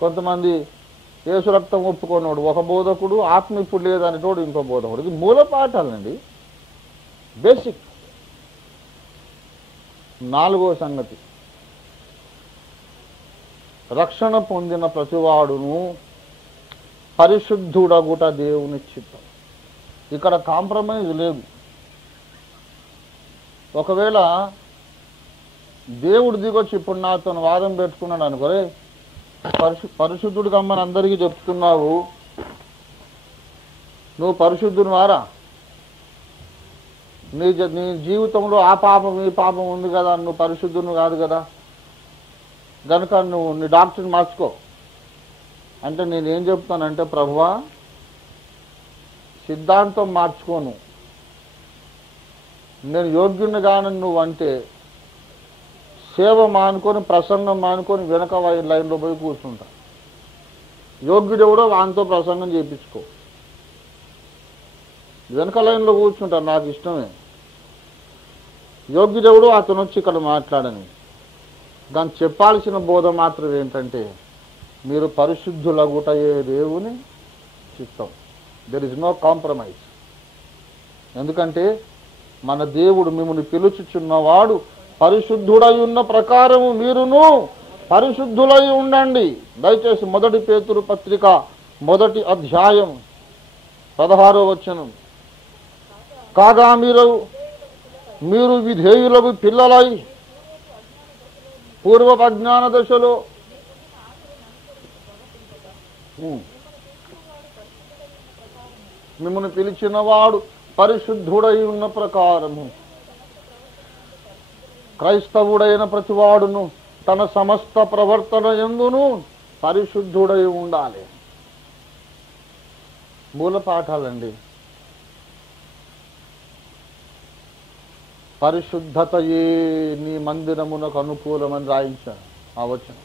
కొంతమంది యేసు రక్తం ఒప్పుకున్నాడు ఒక బోధకుడు, ఆత్మ ఇప్పుడు లేదనేటోడు ఇంకో బోధకుడు. ఇది మూల పాఠాలండి, బేసిక్. 4వ సంగతి, రక్షణ పొందిన ప్రతివాడును పరిశుద్ధుడగుట దేవుని చిత్తం. ఇక్కడ కాంప్రమైజ్ లేదు. ఒకవేళ దేవుడు దిగొచ్చి ఇప్పుడు నాతో వాదం పెట్టుకున్నాడు అనుకోరే, పరిశుద్ధుడు కమ్మని అందరికీ చెప్తున్నావు, నువ్వు పరిశుద్ధుని వారా? నీ జీవితంలో ఆ పాపం ఈ పాపం ఉంది కదా, నువ్వు పరిశుద్ధుని కాదు కదా, కనుక నువ్వు నీ డాక్టర్ని మార్చుకో అంటే నేనేం చెప్తానంటే, ప్రభువా సిద్ధాంతం మార్చుకోను. నేను యోగ్యుని కానని నువ్వు అంటే సేవ మానుకొని ప్రసంగం మానుకొని వెనక లైన్లో పోయి కూర్చుంటా. యోగ్యుడెవడో వానితో ప్రసంగం చేయించుకో, వెనక లైన్లో కూర్చుంటా, నాకు ఇష్టమే. యోగ్యుడెవడో అతను వచ్చి ఇక్కడ మాట్లాడని. దాన్ని చెప్పాల్సిన బోధ మాత్రం ఏంటంటే మీరు పరిశుద్ధులగుటయే దేవుని చిత్తం. There is no compromise. ఎందుకంటే మన దేవుడు మిమ్మల్ని పిలుచుచున్నవాడు పరిశుద్ధుడై ఉన్న ప్రకారము మీరును పరిశుద్ధులై ఉండండి. దయచేసి 1 పేతురు పత్రిక 1వ అధ్యాయం 16వ వచనం. కాగా మీరు విధేయులకు పిల్లలై పూర్వపు అజ్ఞాన దశలో మిమ్మల్ని పిలిచినవాడు పరిశుద్ధుడై ఉన్న ప్రకారము క్రైస్తవుడైన ప్రతివాడును తన సమస్త ప్రవర్తన యందును పరిశుద్ధుడై ఉండాలి. మూల పాఠాలండి. పరిశుద్ధతయే నీ మందిరమునకు అనుకూలమని రాయించాను ఆ వచనం.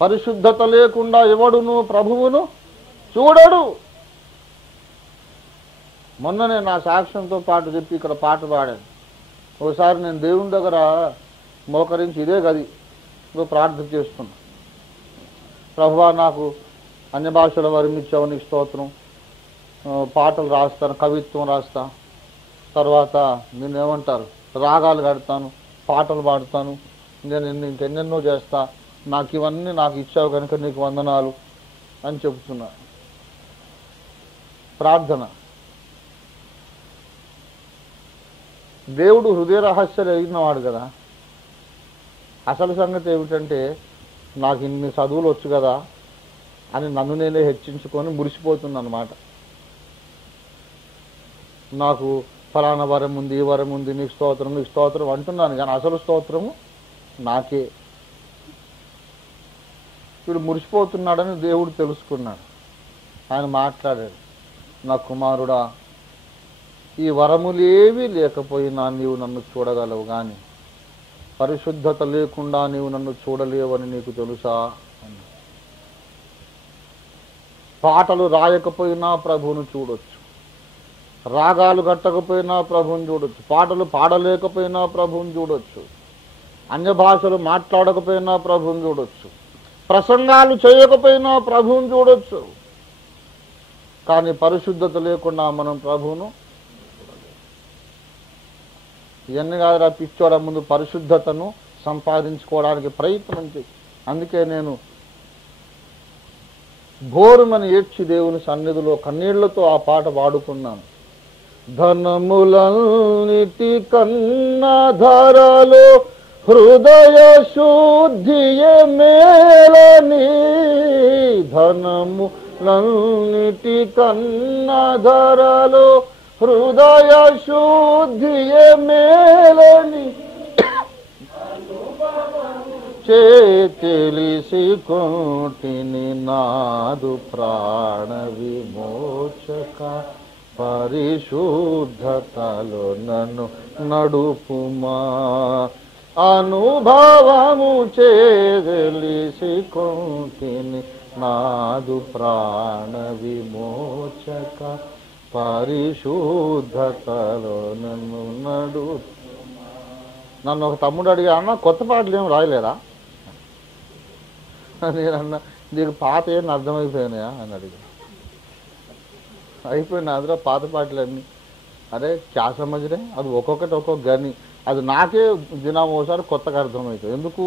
పరిశుద్ధత లేకుండా ఎవడును ప్రభువును చూడడు. మొన్ననే నా సాక్ష్యంతో పాటు చెప్పి ఇక్కడ పాట పాడాను. ఒకసారి నేను దేవుని దగ్గర మోకరించి ఇదే గది ప్రార్థన చేస్తున్నా. ప్రభువా, నాకు అన్య భాషల వరమిచ్చావు, నీకు స్తోత్రం. పాటలు రాస్తాను, కవిత్వం రాస్తా, తర్వాత నేనేమంటారు రాగాలు కడతాను, పాటలు పాడతాను, నేను ఇంకెన్నెన్నో చేస్తా, నాకు ఇవన్నీ నాకు ఇచ్చావు కనుక నీకు వందనాలు అని చెబుతున్నా. ప్రార్థన. దేవుడు హృదయ రహస్యాలు ఎరిగినవాడు కదా. అసలు సంగతి ఏమిటంటే నాకు ఇన్ని చదువులు వచ్చు కదా అని నన్ను నేనే హెచ్చించుకొని మురిసిపోతున్నా అన్నమాట. నాకు ఫలానా వరం ఉంది, ఈ వరం ఉంది, నీకు స్తోత్రం అంటున్నాను, కానీ అసలు స్తోత్రము నాకే. వీడు మురిసిపోతున్నాడని దేవుడు తెలుసుకున్నాడు. ఆయన మాట్లాడాడు, నా కుమారుడా, ఈ వరములేవి లేకపోయినా నీవు నన్ను చూడగలవు, కానీ పరిశుద్ధత లేకుండా నీవు నన్ను చూడలేవని నీకు తెలుసా అని. పాటలు రాయకపోయినా ప్రభువును చూడొచ్చు, రాగాలు కట్టకపోయినా ప్రభువుని చూడొచ్చు, పాటలు పాడలేకపోయినా ప్రభువుని చూడొచ్చు, అన్య భాషలు మాట్లాడకపోయినా ప్రభువుని చూడొచ్చు, ప్రసంగాలు చేయకపోయినా ప్రభువుని చూడొచ్చు. కానీ పరిశుద్ధత లేకుండా మనం ప్రభువును ఇవన్నీ కాదురా పిచ్చోడ, ముందు పరిశుద్ధతను సంపాదించుకోవడానికి ప్రయత్నం చేయి. అందుకే నేను ఘోరమని ఏడ్చి దేవుని సన్నిధిలో కన్నీళ్లతో ఆ పాట పాడుకున్నాను. ధనములన్నిటి కన్నా ధరలో హృదయ శుద్ధియే మేలని, ధనములన్నిటి కన్నా ధరలో హృదయ శుద్ధియే మేలని తెలిసి కోటిని నాదు ప్రాణ విమోచక పరిశుద్ధతలో నన్ను నడుపుమా, అనుభవము తెలిసి కోటిని నాదు ప్రాణ విమోచక పరిశుద్ధతలో నన్ను నన్ను ఒక తమ్ముడు అడిగా, అన్న కొత్త పాటలు ఏం రాయలేరా? నేనన్నా, నీకు పాత ఏం అర్థమైపోయినాయా అని అడిగా. అయిపోయినా అందులో పాత పాటలన్నీ. అరే క్యా సమజ్రే, అది ఒక్కొక్కటి ఒక్కొక్క గని, అది నాకే దినం ఒకసారి కొత్తగా అర్థమవుతుంది. ఎందుకు?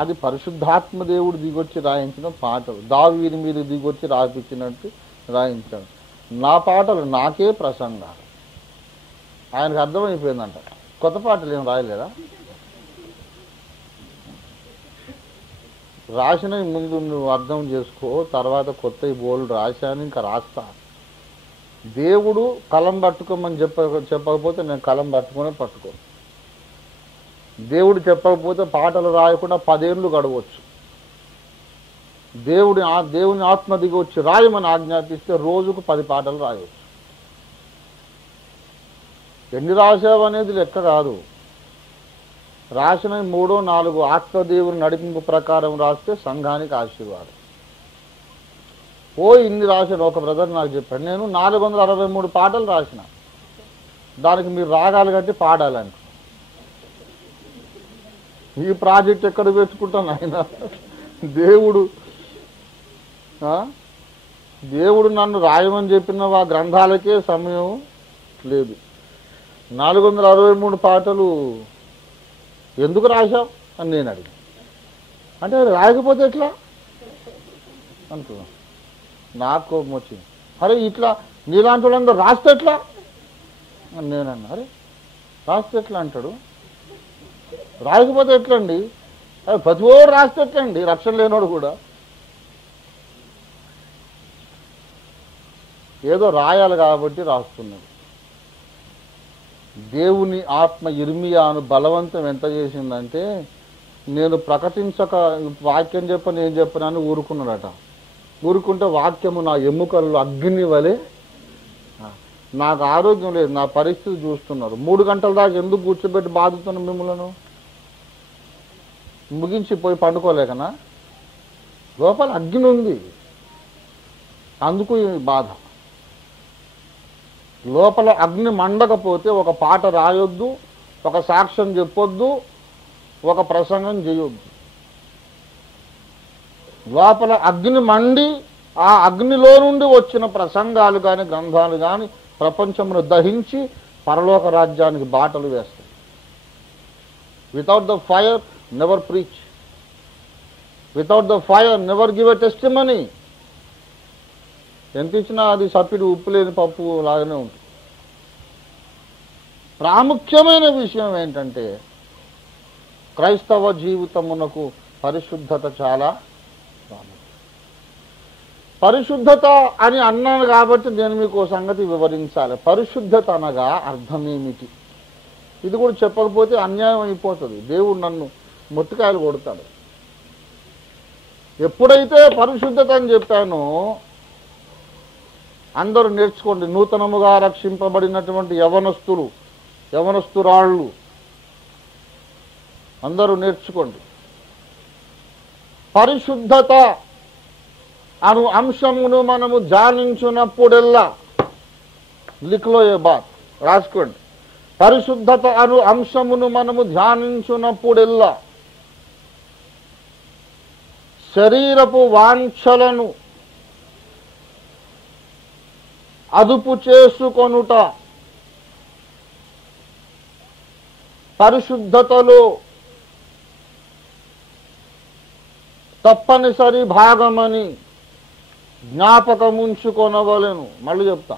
అది పరిశుద్ధాత్మ దేవుడు దిగొచ్చి రాయించిన పాటలు, దావీదు మీద దిగొచ్చి రాయించినట్టు రాయించాడు. నా పాటలు నాకే ప్రసంగాలు. ఆయనకు అర్థమైపోయిందంట, కొత్త పాటలు ఏం రాయలేదా? రాసినవి ముందు నువ్వు అర్థం చేసుకో, తర్వాత కొత్త బోల్డ్ రాశాను ఇంకా రాస్తా. దేవుడు కలం పట్టుకోమని చెప్పకపోతే నేను కలం పట్టుకో. దేవుడు చెప్పకపోతే పాటలు రాయకుండా 10 ఏళ్ళు గడవచ్చు. దేవుని ఆత్మ దిగి వచ్చి రాయమని ఆజ్ఞాపిస్తే రోజుకు 10 పాటలు రాయవచ్చు. ఎన్ని రాసావు అనేది లెక్క కాదు. రాసిన 3-4 ఆత్మదేవుని నడిపింపు ప్రకారం రాస్తే సంఘానికి ఆశీర్వాదం. ఇన్ని రాశాను. ఒక బ్రదర్ నాకు చెప్పాడు, నేను 463 పాటలు రాసిన, దానికి మీరు రాగాలు కట్టి పాడాలంట. ఈ ప్రాజెక్ట్ ఎక్కడ పెట్టుకుంటాను ఆయన? దేవుడు నన్ను రాయమని చెప్పిన ఆ గ్రంథాలకే సమయం లేదు. 463 పాటలు ఎందుకు రాశావు అని నేను అడిగాను. అంటే రాయకపోతే ఎట్లా అంటున్నా. నాకు కోపం వచ్చింది. అరే ఇట్లా నీలాంటి వాళ్ళందరూ రాస్తే ఎట్లా అని నేనన్నా. అరే రాస్తే ఎట్లా అంటాడు, రాయకపోతే ఎట్లండి? అరే ప్రతి ఓడు రాస్తే ఎట్లండి, రక్షణ లేనోడు కూడా. ఏదో రాయాలి కాబట్టి రాస్తున్నాడు. దేవుని ఆత్మ ఇర్మియాను బలవంతం ఎంత చేసిందంటే, నేను ప్రకటించక వాక్యం చెప్పని ఏం చెప్పనని ఊరుకున్నాడట. ఊరుకుంటే వాక్యము నా ఎముకల్లో అగ్ని వలె. నాకు ఆరోగ్యం లేదు, నా పరిస్థితి చూస్తున్నారు. 3 గంటల దాకా ఎందుకు కూర్చోబెట్టి బాధుతున్నాను మిమ్మలను? ముగించి పోయి పండుకోలేకనా? లోపల అగ్ని ఉంది, అందుకు ఈ బాధ. లోపల అగ్ని మండకపోతే ఒక పాట రాయొద్దు, ఒక సాక్ష్యం చెప్పొద్దు, ఒక ప్రసంగం చేయొద్దు. లోపల అగ్ని మండి ఆ అగ్నిలో నుండి వచ్చిన ప్రసంగాలు కానీ గ్రంథాలు కానీ ప్రపంచమును దహించి పరలోక రాజ్యానికి బాటలు వేస్తాయి. Without the fire never preach, without the fire never give a testimony. ఎంత ఇచ్చినా అది సప్పిడి ఉప్పు లేని పప్పు లాగానే ఉంటుంది. ప్రాముఖ్యమైన విషయం ఏంటంటే, క్రైస్తవ జీవితమునకు పరిశుద్ధత చాలా ప్రాముఖ్యం. పరిశుద్ధత అని అన్నాను కాబట్టి నేను మీకు సంగతి వివరించాలి. పరిశుద్ధత అనగా అర్థమేమిటి? ఇది కూడా చెప్పకపోతే అన్యాయం అయిపోతుంది. దేవుడు నన్ను మొట్టికాయలు కొడతాడు. ఎప్పుడైతే పరిశుద్ధత అని చెప్పానో అందరూ నేర్చుకోండి. నూతనముగా రక్షింపబడినటువంటి యవనస్తురాళ్ళు అందరూ నేర్చుకోండి. పరిశుద్ధత అను అంశమును మనము ధ్యానించినప్పుడెల్లా, లిఖ్లో ఏ బాత్ రాసుకోండి. పరిశుద్ధత అను అంశమును మనము ధ్యానించినప్పుడెల్లా శరీరపు వాంఛలను అదుపు చేసుకొనుట పరిశుద్ధతలో తప్పనిసరి భాగమని జ్ఞాపకముంచుకొనవలెను. మళ్ళీ చెప్తా.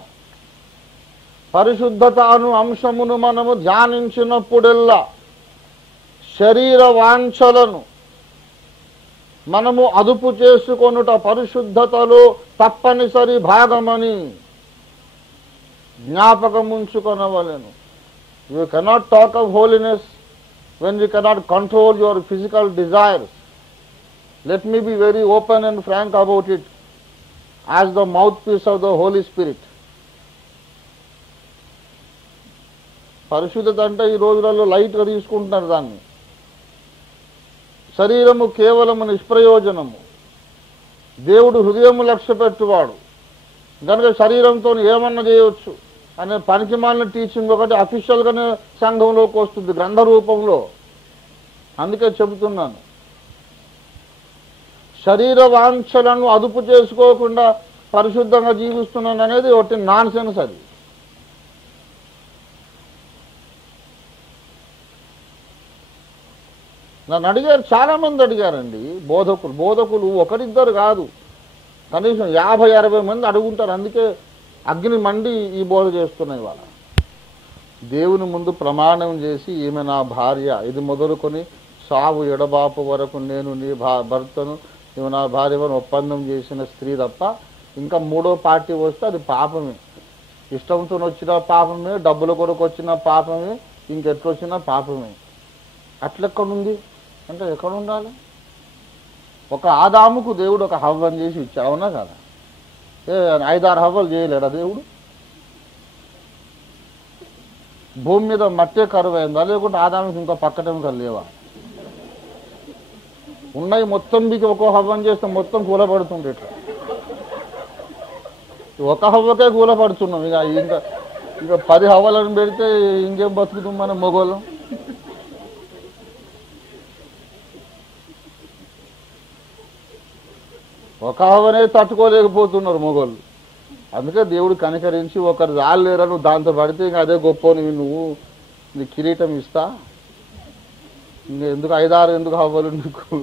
పరిశుద్ధత అను అంశమును మనము ధ్యానించినప్పుడెల్లా శరీర వాంఛలను మనము అదుపు చేసుకొనుట పరిశుద్ధతలో తప్పనిసరి భాగమని జ్ఞాపకముంచుకొనవలెను. You cannot talk of holiness when you cannot control your physical desires. Let me be very open and frank about it as the mouthpiece of the Holy Spirit. పరిశుద్ధత అంటే ఈ రోజులలో లైట్గా తీసుకుంటున్నారు దాన్ని. శరీరము కేవలము నిష్ప్రయోజనము. దేవుడు హృదయము లక్ష్య పెట్టువాడు కనుక శరీరంతో ఏమన్నా చేయవచ్చు అనే పనికిమాలిన టీచింగ్ ఒకటి అఫీషియల్గానే సంఘంలోకి వస్తుంది గ్రంథ రూపంలో. అందుకే చెబుతున్నాను, శరీర వాంఛలను అదుపు చేసుకోకుండా పరిశుద్ధంగా జీవిస్తున్నాను అనేది ఒకటి నాన్ సెన్స్. అది నన్ను అడిగారు, చాలామంది అడిగారండి. బోధకులు ఒకరిద్దరు కాదు, కనీసం 50-60 మంది అడుగుంటారు. అందుకే అగ్ని మండి ఈ బోధ చేస్తున్నాయి. వాళ్ళ దేవుని ముందు ప్రమాణం చేసి ఈమె నా భార్య, ఇది మొదలుకొని సావు ఎడబాపు వరకు నేను నీ భర్తను, ఈమె నా భార్యను ఒప్పందం చేసిన స్త్రీ తప్ప ఇంకా 3వ పార్టీ వస్తే అది పాపమే. ఇష్టంతో వచ్చిన పాపమే, డబ్బుల కొరకు వచ్చిన పాపమే, ఇంకెట్లొచ్చినా పాపమే. అట్లెక్కడుంది అంటే ఎక్కడ ఉండాలి? ఒక ఆదాముకు దేవుడు ఒక హవ్వని చేసి ఇచ్చాడు, అవునా కదా? 5-6 హవ్వలు చేయలేడా దేవుడు? భూమి మీద మట్టే కరువు అయిందా, లేకుంటే ఆదాముకి ఇంకా పక్కటెముకలు లేవా? ఉన్నాయి మొత్తం మీకు ఒక్కో హవ్వని చేస్తే మొత్తం కూలపడుతుంది. ఇట్లా ఒక హవ్వకే కూలపడుతున్నాం. ఇంకా 10 హవ్వలను పెడితే ఇంకేం బతుకుతాం మనం మొగోళ్ళం? ఒక హవ్వనే తట్టుకోలేకపోతున్నారు మొగోళ్ళు. అందుకే దేవుడు కనికరించి ఒకరు రాలేరా నువ్వు దాంతో పడితే ఇంకా అదే గొప్ప, నువ్వు నీ కిరీటం ఇస్తా, ఇంకా ఎందుకు 5-6 ఎందుకు హవ్వలు నీకు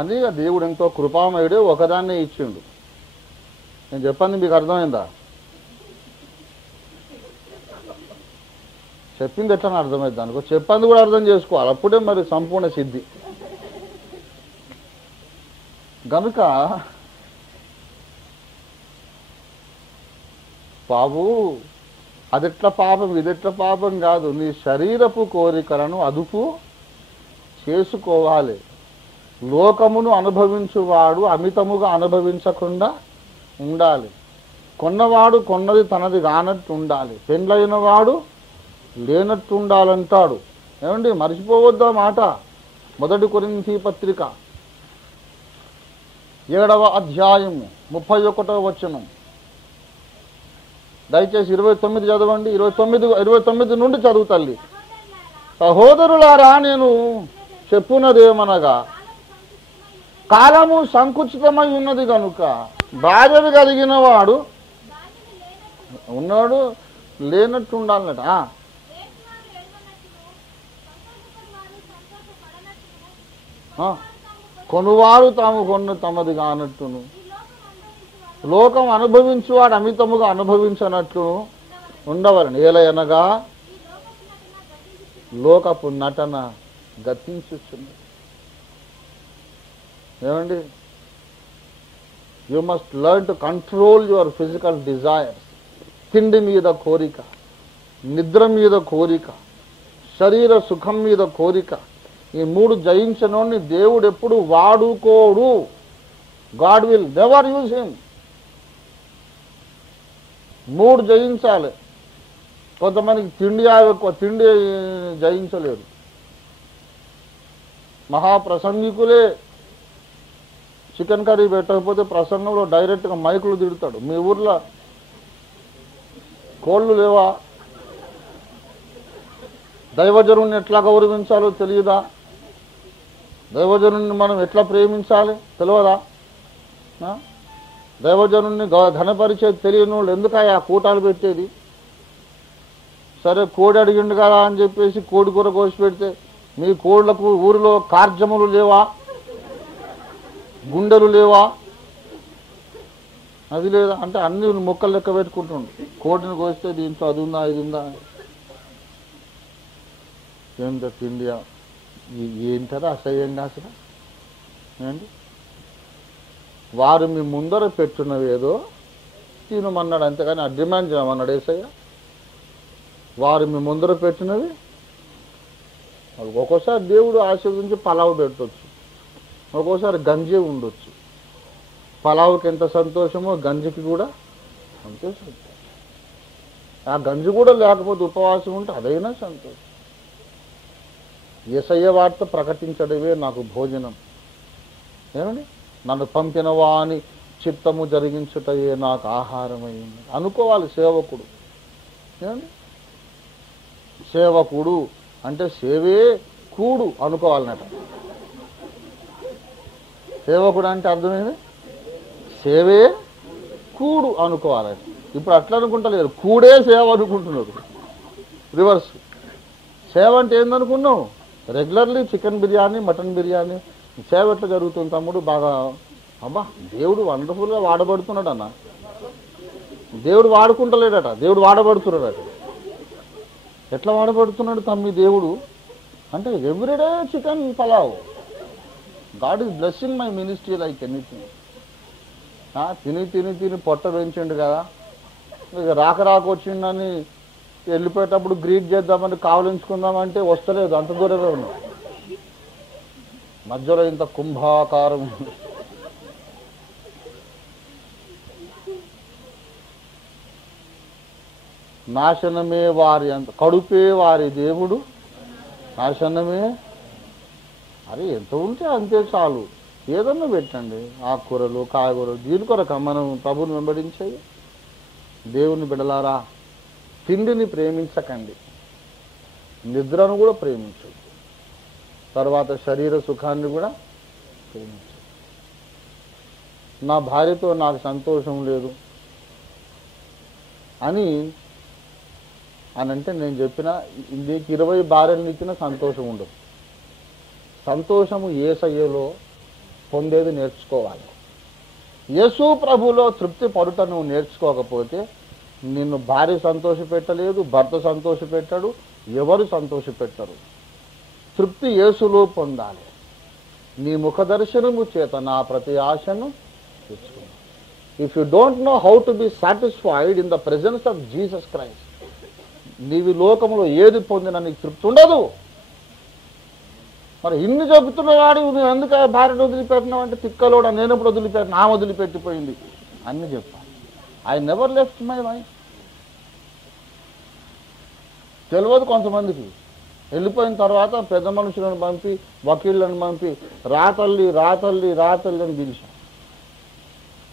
అని దేవుడు ఎంతో కృపామయుడే ఒకదాన్నే ఇచ్చిండు. నేను చెప్పండి మీకు అర్థమైందా? చెప్పింది ఎట్లా అర్థమైంది అనుకో, చెప్పంది కూడా అర్థం చేసుకోవాలి, అప్పుడే మరి సంపూర్ణ సిద్ధి. గనుక బాబు అదెట్లా పాపం ఇదెట్లా పాపం కాదు, నీ శరీరపు కోరికలను అదుపు చేసుకోవాలి. లోకమును అనుభవించువాడు అమితముగా అనుభవించకుండా ఉండాలి. కొన్నవాడు కొన్నది తనది కానట్టు ఉండాలి. పెండ్లైన వాడు లేనట్టు ఉండాలంటాడు. ఏమండి మర్చిపోవద్దా మాట. 1 కొరింథీ పత్రిక 7వ అధ్యాయము 31వ వచనం. దయచేసి 29 చదవండి. 29 నుండి చదువు తల్లి. సహోదరులారా, నేను చెప్పున్నదేమనగా కాలము సంకుచితమై ఉన్నది కనుక భార్యను కలిగిన వాడు ఉన్నాడు లేనట్టు ఉండాలన్నట. కొనువారు తాము కొన్న తమది కానట్టును, లోకం అనుభవించువాడు అమితముగా అనుభవించనట్లును ఉండవలని. ఏలయనగా లోకపు నటన గతించుచున్నది. ఏమండి, you must learn to control your physical desires. తిండి మీద కోరిక, నిద్ర మీద కోరిక, శరీర సుఖం మీద కోరిక, ఈ 3 జయించనోని దేవుడు ఎప్పుడు వాడుకోడు. God will never use him. 3 జయించాలి. కొంతమందికి తిండి ఎక్కువ, తిండి జయించలేరు. మహాప్రసంగికులే చికెన్ కర్రీ పెట్టకపోతే ప్రసంగంలో డైరెక్ట్గా మైకులు తిడతాడు. మీ ఊర్లో కోళ్ళు లేవా? దైవజనుని ఎట్లా గౌరవించాలో తెలియదా? దైవజనుని మనం ఎట్లా ప్రేమించాలి తెలియదా? దైవజనుని ఘనపరిచేది తెలియని వాళ్ళు ఎందుకయ్యా కూటాలు పెట్టేది? సరే కోడి అడిగిండు కదా అని చెప్పేసి కోడి కూర కోసి పెడితే మీ కోళ్లకు ఊరిలో కార్జములు లేవా? గుండెలు లేవా? అది లేదా అంటే అన్ని మొక్కలు లెక్క పెట్టుకుంటుండు. కోడిని కోస్తే దీంట్లో అది ఉందా ఇది ఉందా, ఏంటో తిండి ఏంటదా అసహ్యంగా అసలు. ఏంటి వారు మీ ముందర పెట్టున్నవి ఏదో తినమన్నాడు, అంతేగాని డిమాండ్ చేయమన్నాడు ఏసయ్య. వారు మీ ముందర పెట్టినవి ఒక్కోసారి దేవుడు ఆశీర్వదించి పలావు పెట్టవచ్చు, ఒక్కోసారి గంజి ఉండొచ్చు. పలావుకి ఎంత సంతోషమో గంజికి కూడా అంతే సంతోషం. ఆ గంజి కూడా లేకపోతే ఉపవాసం ఉంటే అదైనా సంతోషం. యేసయ్య వార్త ప్రకటించడమే నాకు భోజనం. ఏమండి, నన్ను పంపిన వాని చిత్తము జరిగించుటయే నాకు ఆహారమైంది అనుకోవాలి సేవకుడు. ఏమండి, సేవకుడు అంటే సేవే కూడు అనుకోవాలన్నట. సేవకుడు అంటే అర్థమైంది, సేవే కూడు అనుకోవాలి. ఇప్పుడు అట్లా అనుకుంటలేరు, కూడే సేవ అనుకుంటున్నారు. రివర్స్. సేవ అంటే ఏందనుకున్నావు? Regularly chicken biryani, mutton biryani. సేవ ఎట్లా జరుగుతుంది తమ్ముడు? బాగా అబ్బా దేవుడు వండర్ఫుల్గా వాడబడుతున్నాడు అన్న. దేవుడు వాడుకుంటలేడట, దేవుడు వాడబడుతున్నాడట. ఎట్లా వాడబడుతున్నాడు తమ్మి దేవుడు అంటే everyday chicken pulao. God is blessing my ministry like anything. తిని తిని తిని పొట్ట పెంచిండు కదా, ఇక రాక వచ్చిందని వెళ్ళిపోయేటప్పుడు గ్రీట్ చేద్దామని కావలించుకుందామంటే వస్తలేదు, అంత దూరమే ఉన్నాం. మధ్యలో ఇంత కుంభాకారం ఉంది. నాశనమే వారి అంత, కడుపే వారి దేవుడు నాశనమే. అరే ఎంత ఉంటే అంతే చాలు, ఏదన్నా పెట్టండి, ఆకుకూరలు కాయగూరలు. దీని కొరక మనం ప్రభుని వెంబడించేది. దేవుని బిడలారా, తిండిని ప్రేమించకండి, నిద్రను కూడా ప్రేమించదు, తర్వాత శరీర సుఖాన్ని కూడా ప్రేమించదు. నా భార్యతో నాకు సంతోషం లేదు అని అంటే నేను చెప్పిన నీకు 20 భార్యలు ఇచ్చిన సంతోషం ఉండదు. సంతోషము యేసయ్యలో పొందేది నేర్చుకోవాలి. యేసు ప్రభులో తృప్తి పడుట నువ్వు నేర్చుకోకపోతే నిన్ను భార్య సంతోషపెట్టలేదు, భర్త సంతోషపెట్టాడు, ఎవరు సంతోషపెట్టరు. తృప్తి యేసులో పొందాలి. నీ ముఖ దర్శనము చేత నా ప్రతి ఆశను తెచ్చుకున్నాను. If you don't know how to be satisfied in the presence of Jesus Christ, నీవి లోకములో ఏది పొందినా నీకు తృప్తి ఉండదు. మరి ఇన్ని చెబుతున్నవాడు నువ్వు ఎందుకు భార్యను వదిలిపెట్టినావు అంటే, తిక్కలోడ నేను ఎప్పుడు వదిలిపెట్టిన, ఆమె వదిలిపెట్టిపోయింది అన్ని చెప్పాను. I never left my wife. తెలియదు కొంతమందికి. వెళ్ళిపోయిన తర్వాత పెద్ద మనుషులను పంపి, వకీళ్ళను పంపి రాతల్లి రాతల్లి రాతల్లి అని పిలిచాం.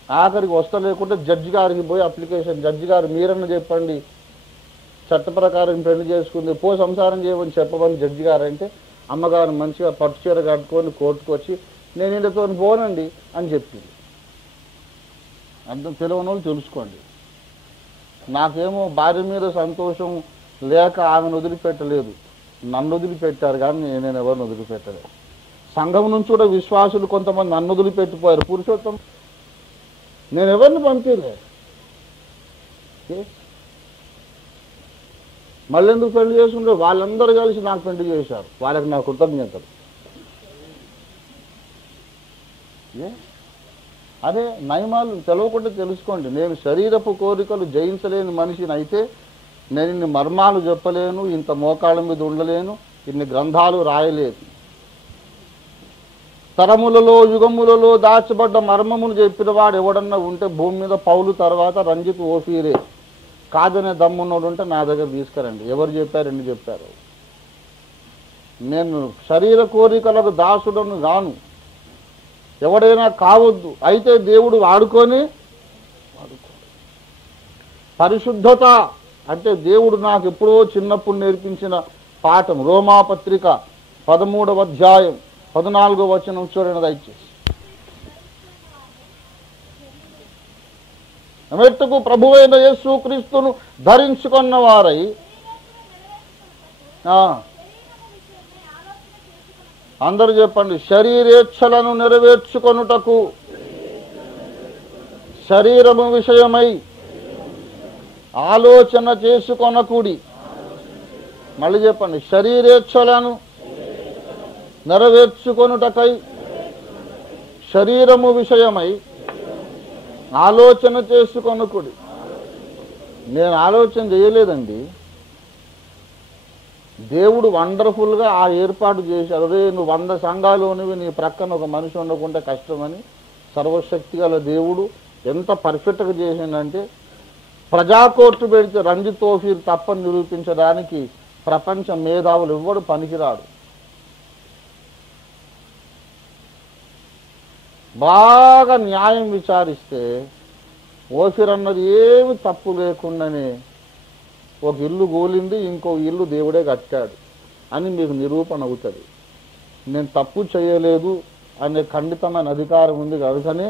ఆఖరికి వస్తలేకుంటే జడ్జి గారికి పోయి అప్లికేషన్, జడ్జి గారు మీరన్నా చెప్పండి, చట్ట ప్రకారం పెళ్లి చేసుకుంది, పో సంసారం చేయమని చెప్పమని జడ్జి గారు అంటే, అమ్మగారు మంచిగా పట్టు చీర కట్టుకొని కోర్టుకు వచ్చి నేను ఇంటితో పోనండి అని చెప్పింది. అర్థం తెలియని వాళ్ళు తెలుసుకోండి. నాకేమో భార్య మీద సంతోషం లేక ఆమెను వదిలిపెట్టలేదు, నన్ను వదిలిపెట్టారు, కానీ నేను ఎవరిని వదిలిపెట్టలేదు. సంఘం నుంచి కూడా విశ్వాసులు కొంతమంది నన్ను వదిలిపెట్టిపోయారు. పురుషోత్తం నేను ఎవరిని పంపించలేదు. మళ్ళీ ఎందుకు పెళ్లి చేసుకుంటే వాళ్ళందరూ కలిసి నాకు పెళ్లి చేశారు, వాళ్ళకి నా కృతజ్ఞతలు. అదే నయమాలు తెలవకుండా తెలుసుకోండి. నేను శరీరపు కోరికలు జయించలేని మనిషిని అయితే నేను ఇన్ని మర్మాలు చెప్పలేను, ఇంత మోకాళ్ళ మీద ఉండలేను, ఇన్ని గ్రంథాలు రాయలేదు. తరములలో యుగములలో దాచబడ్డ మర్మములు చెప్పిన వాడు ఎవడన్నా ఉంటే భూమి మీద పౌలు తర్వాత రంజిత్ ఓఫీరే కాదనే దమ్మున్నోడు ఉంటే నా దగ్గర తీసుకురండి. ఎవరు చెప్పారు, ఎన్ని చెప్పారు. నేను శరీర కోరికలకు దాసుడను గాను, ఎవడైనా కావద్దు. అయితే దేవుడు వాడుకొని పరిశుద్ధత అంటే దేవుడు నాకు ఎప్పుడో చిన్నప్పుడు నేర్పించిన పాఠం. రోమాపత్రిక 13వ అధ్యాయం 14వ వచనం చూడండి దయచేసి. మెట్టుకు ప్రభువైన యేసుక్రీస్తును ధరించుకున్న వారై అందరూ చెప్పండి, శరీరేచ్ఛలను నెరవేర్చుకొనుటకు శరీరము విషయమై ఆలోచన చేసుకొనకూడి. మళ్ళీ చెప్పండి, శరీరేచ్ఛలను నెరవేర్చుకొనుటకై శరీరము విషయమై ఆలోచన చేసుకొనకూడి. నేను ఆలోచన చేయలేదండి, దేవుడు వండర్ఫుల్గా ఆ ఏర్పాటు చేశాడు. అదే నువ్వు 100 సంఘాలోనివి నీ ప్రక్కన ఒక మనిషి ఉండకుంటే కష్టమని సర్వశక్తి గల దేవుడు ఎంత పర్ఫెక్ట్గా చేసిందంటే, ప్రజాకోర్టు పెడితే రంజిత్ ఓఫీర్ తప్పని నిరూపించడానికి ప్రపంచ మేధావులు ఎవ్వడు పనికిరాడు. బాగా న్యాయం విచారిస్తే ఓఫీర్ అన్నది ఏమి తప్పు లేకుండానే ఒక ఇల్లు గోలింది, ఇంకో ఇల్లు దేవుడే కట్టాడు అని మీకు నిరూపణ అవుతుంది. నేను తప్పు చేయలేదు అనే ఖండితమైన అధికారం ఉంది కనుకనే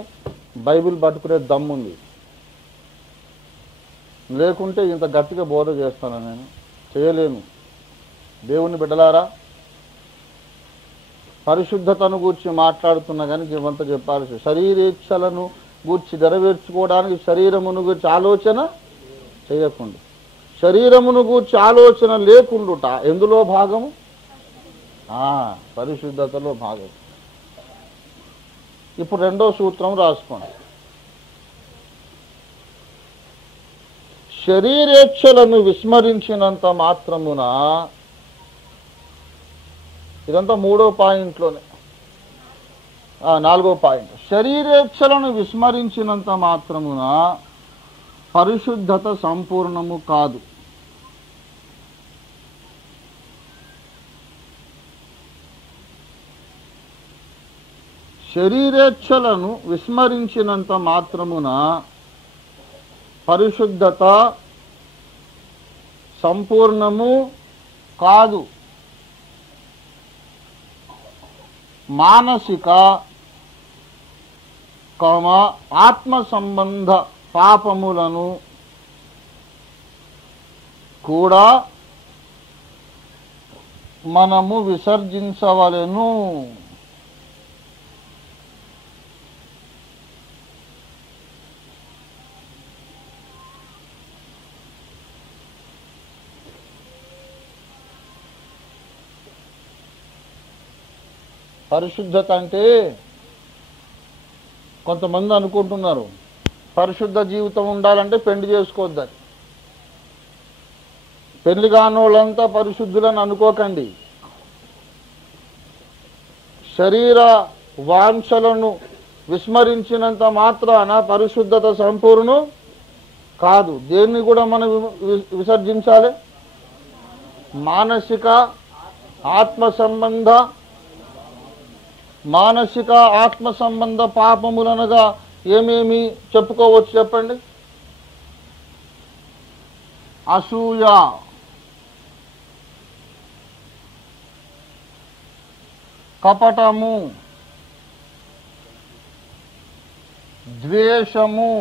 బైబిల్ పట్టుకునే దమ్ముంది. లేకుంటే ఇంత గట్టిగా బోధ చేస్తాను, నేను చేయలేను. దేవుని బిడ్డలారా, పరిశుద్ధతను గూర్చి మాట్లాడుతున్నా కానీ ఇవంతా చెప్పాల్సి. శరీరేచ్ఛలను గూర్చి నెరవేర్చుకోవడానికి శరీరమును గూర్చి ఆలోచన చేయకుండా, శరీరమును గూర్చి ఆలోచన లేకుండుట ఎందులో భాగము? పరిశుద్ధతలో భాగం. ఇప్పుడు 2వ సూత్రం రాసుకోండి. శరీరేచ్ఛలను విస్మరించినంత మాత్రమున, ఇదంతా 3వ పాయింట్లోనే, 4వ పాయింట్, శరీరేచ్ఛలను విస్మరించినంత మాత్రమున పరిశుద్ధత సంపూర్ణము కాదు. శరీరేచ్ఛలను విస్మరించినంత మాత్రమున పరిశుద్ధత సంపూర్ణము కాదు. మానసిక ఆత్మ సంబంధ పాపములను కూడా మనము విసర్జించవలెను. పరిశుద్ధత అంటే కొంతమంది అనుకుంటున్నారు పరిశుద్ధ జీవితం ఉండాలంటే పెళ్లి చేసుకోవద్దని. పెళ్లి కానోళ్ళంతా పరిశుద్ధులని అనుకోకండి. శరీర వాంఛలను విస్మరించినంత మాత్రాన పరిశుద్ధత సంపూర్ణం కాదు. దేన్ని కూడా మనం విసర్జించాలి? మానసిక ఆత్మ సంబంధ పాపములనగా ఏమేమి చెప్పుకోవచ్చు చెప్పండి? అసూయ, కపటము, ద్వేషము,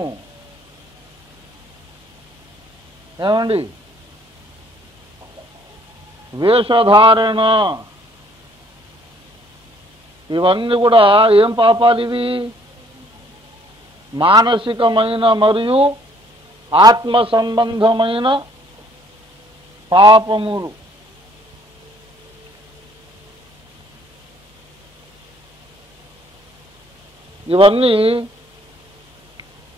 ఏమండి, వేషధారణ, ఇవన్నీ కూడా ఏం పాపాలు? ఇవి మానసికమైన మరియు ఆత్మ సంబంధమైన పాపములు. ఇవన్నీ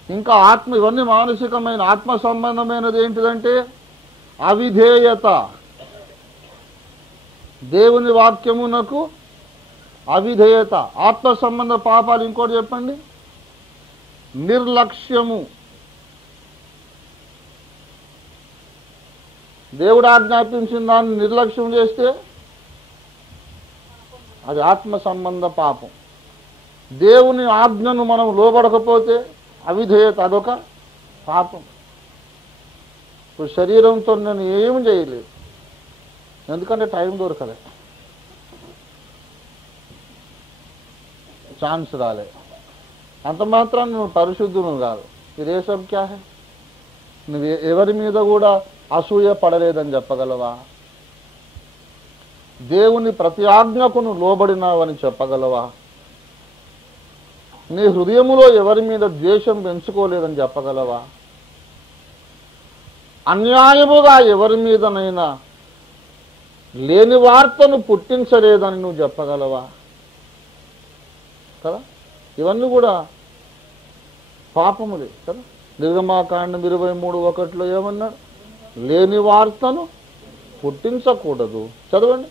ఇంకా ఇవన్నీ మానసికమైన ఆత్మ సంబంధమైనది ఏంటిదంటే అవిధేయత, దేవుని వాక్యమునకు అవిధేయత. ఆత్మ సంబంధ పాపాలు ఇంకోటి చెప్పండి, నిర్లక్ష్యము. దేవుడు ఆజ్ఞాపించిన దాన్ని నిర్లక్ష్యం చేస్తే అది ఆత్మ సంబంధ పాపం. దేవుని ఆజ్ఞను మనం లోబడకపోతే అవిధేయత, అదొక పాపం. ఇప్పుడు శరీరంతో నేను ఏమి చేయలేదు, ఎందుకంటే టైం దొరకలే, ఛాన్స్ రాలే, అంత మాత్రం నువ్వు పరిశుద్ధును కాదు. ఇదే సబ్ క్యా హై? నువ్వు ఎవరి మీద కూడా అసూయ పడలేదని చెప్పగలవా? దేవుని ప్రతి ఆజ్ఞకు నువ్వు లోబడినావని చెప్పగలవా? నీ హృదయములో ఎవరి మీద ద్వేషం పెంచుకోలేదని చెప్పగలవా? అన్యాయముగా ఎవరి మీదనైనా లేని వార్తను పుట్టించలేదని నువ్వు చెప్పగలవా? కదా, ఇవన్నీ కూడా పాపములే కదా. నిర్గమాకాండం 23:1 ఏమన్నాడు? లేని వార్తను పుట్టించకూడదు. చదవండి.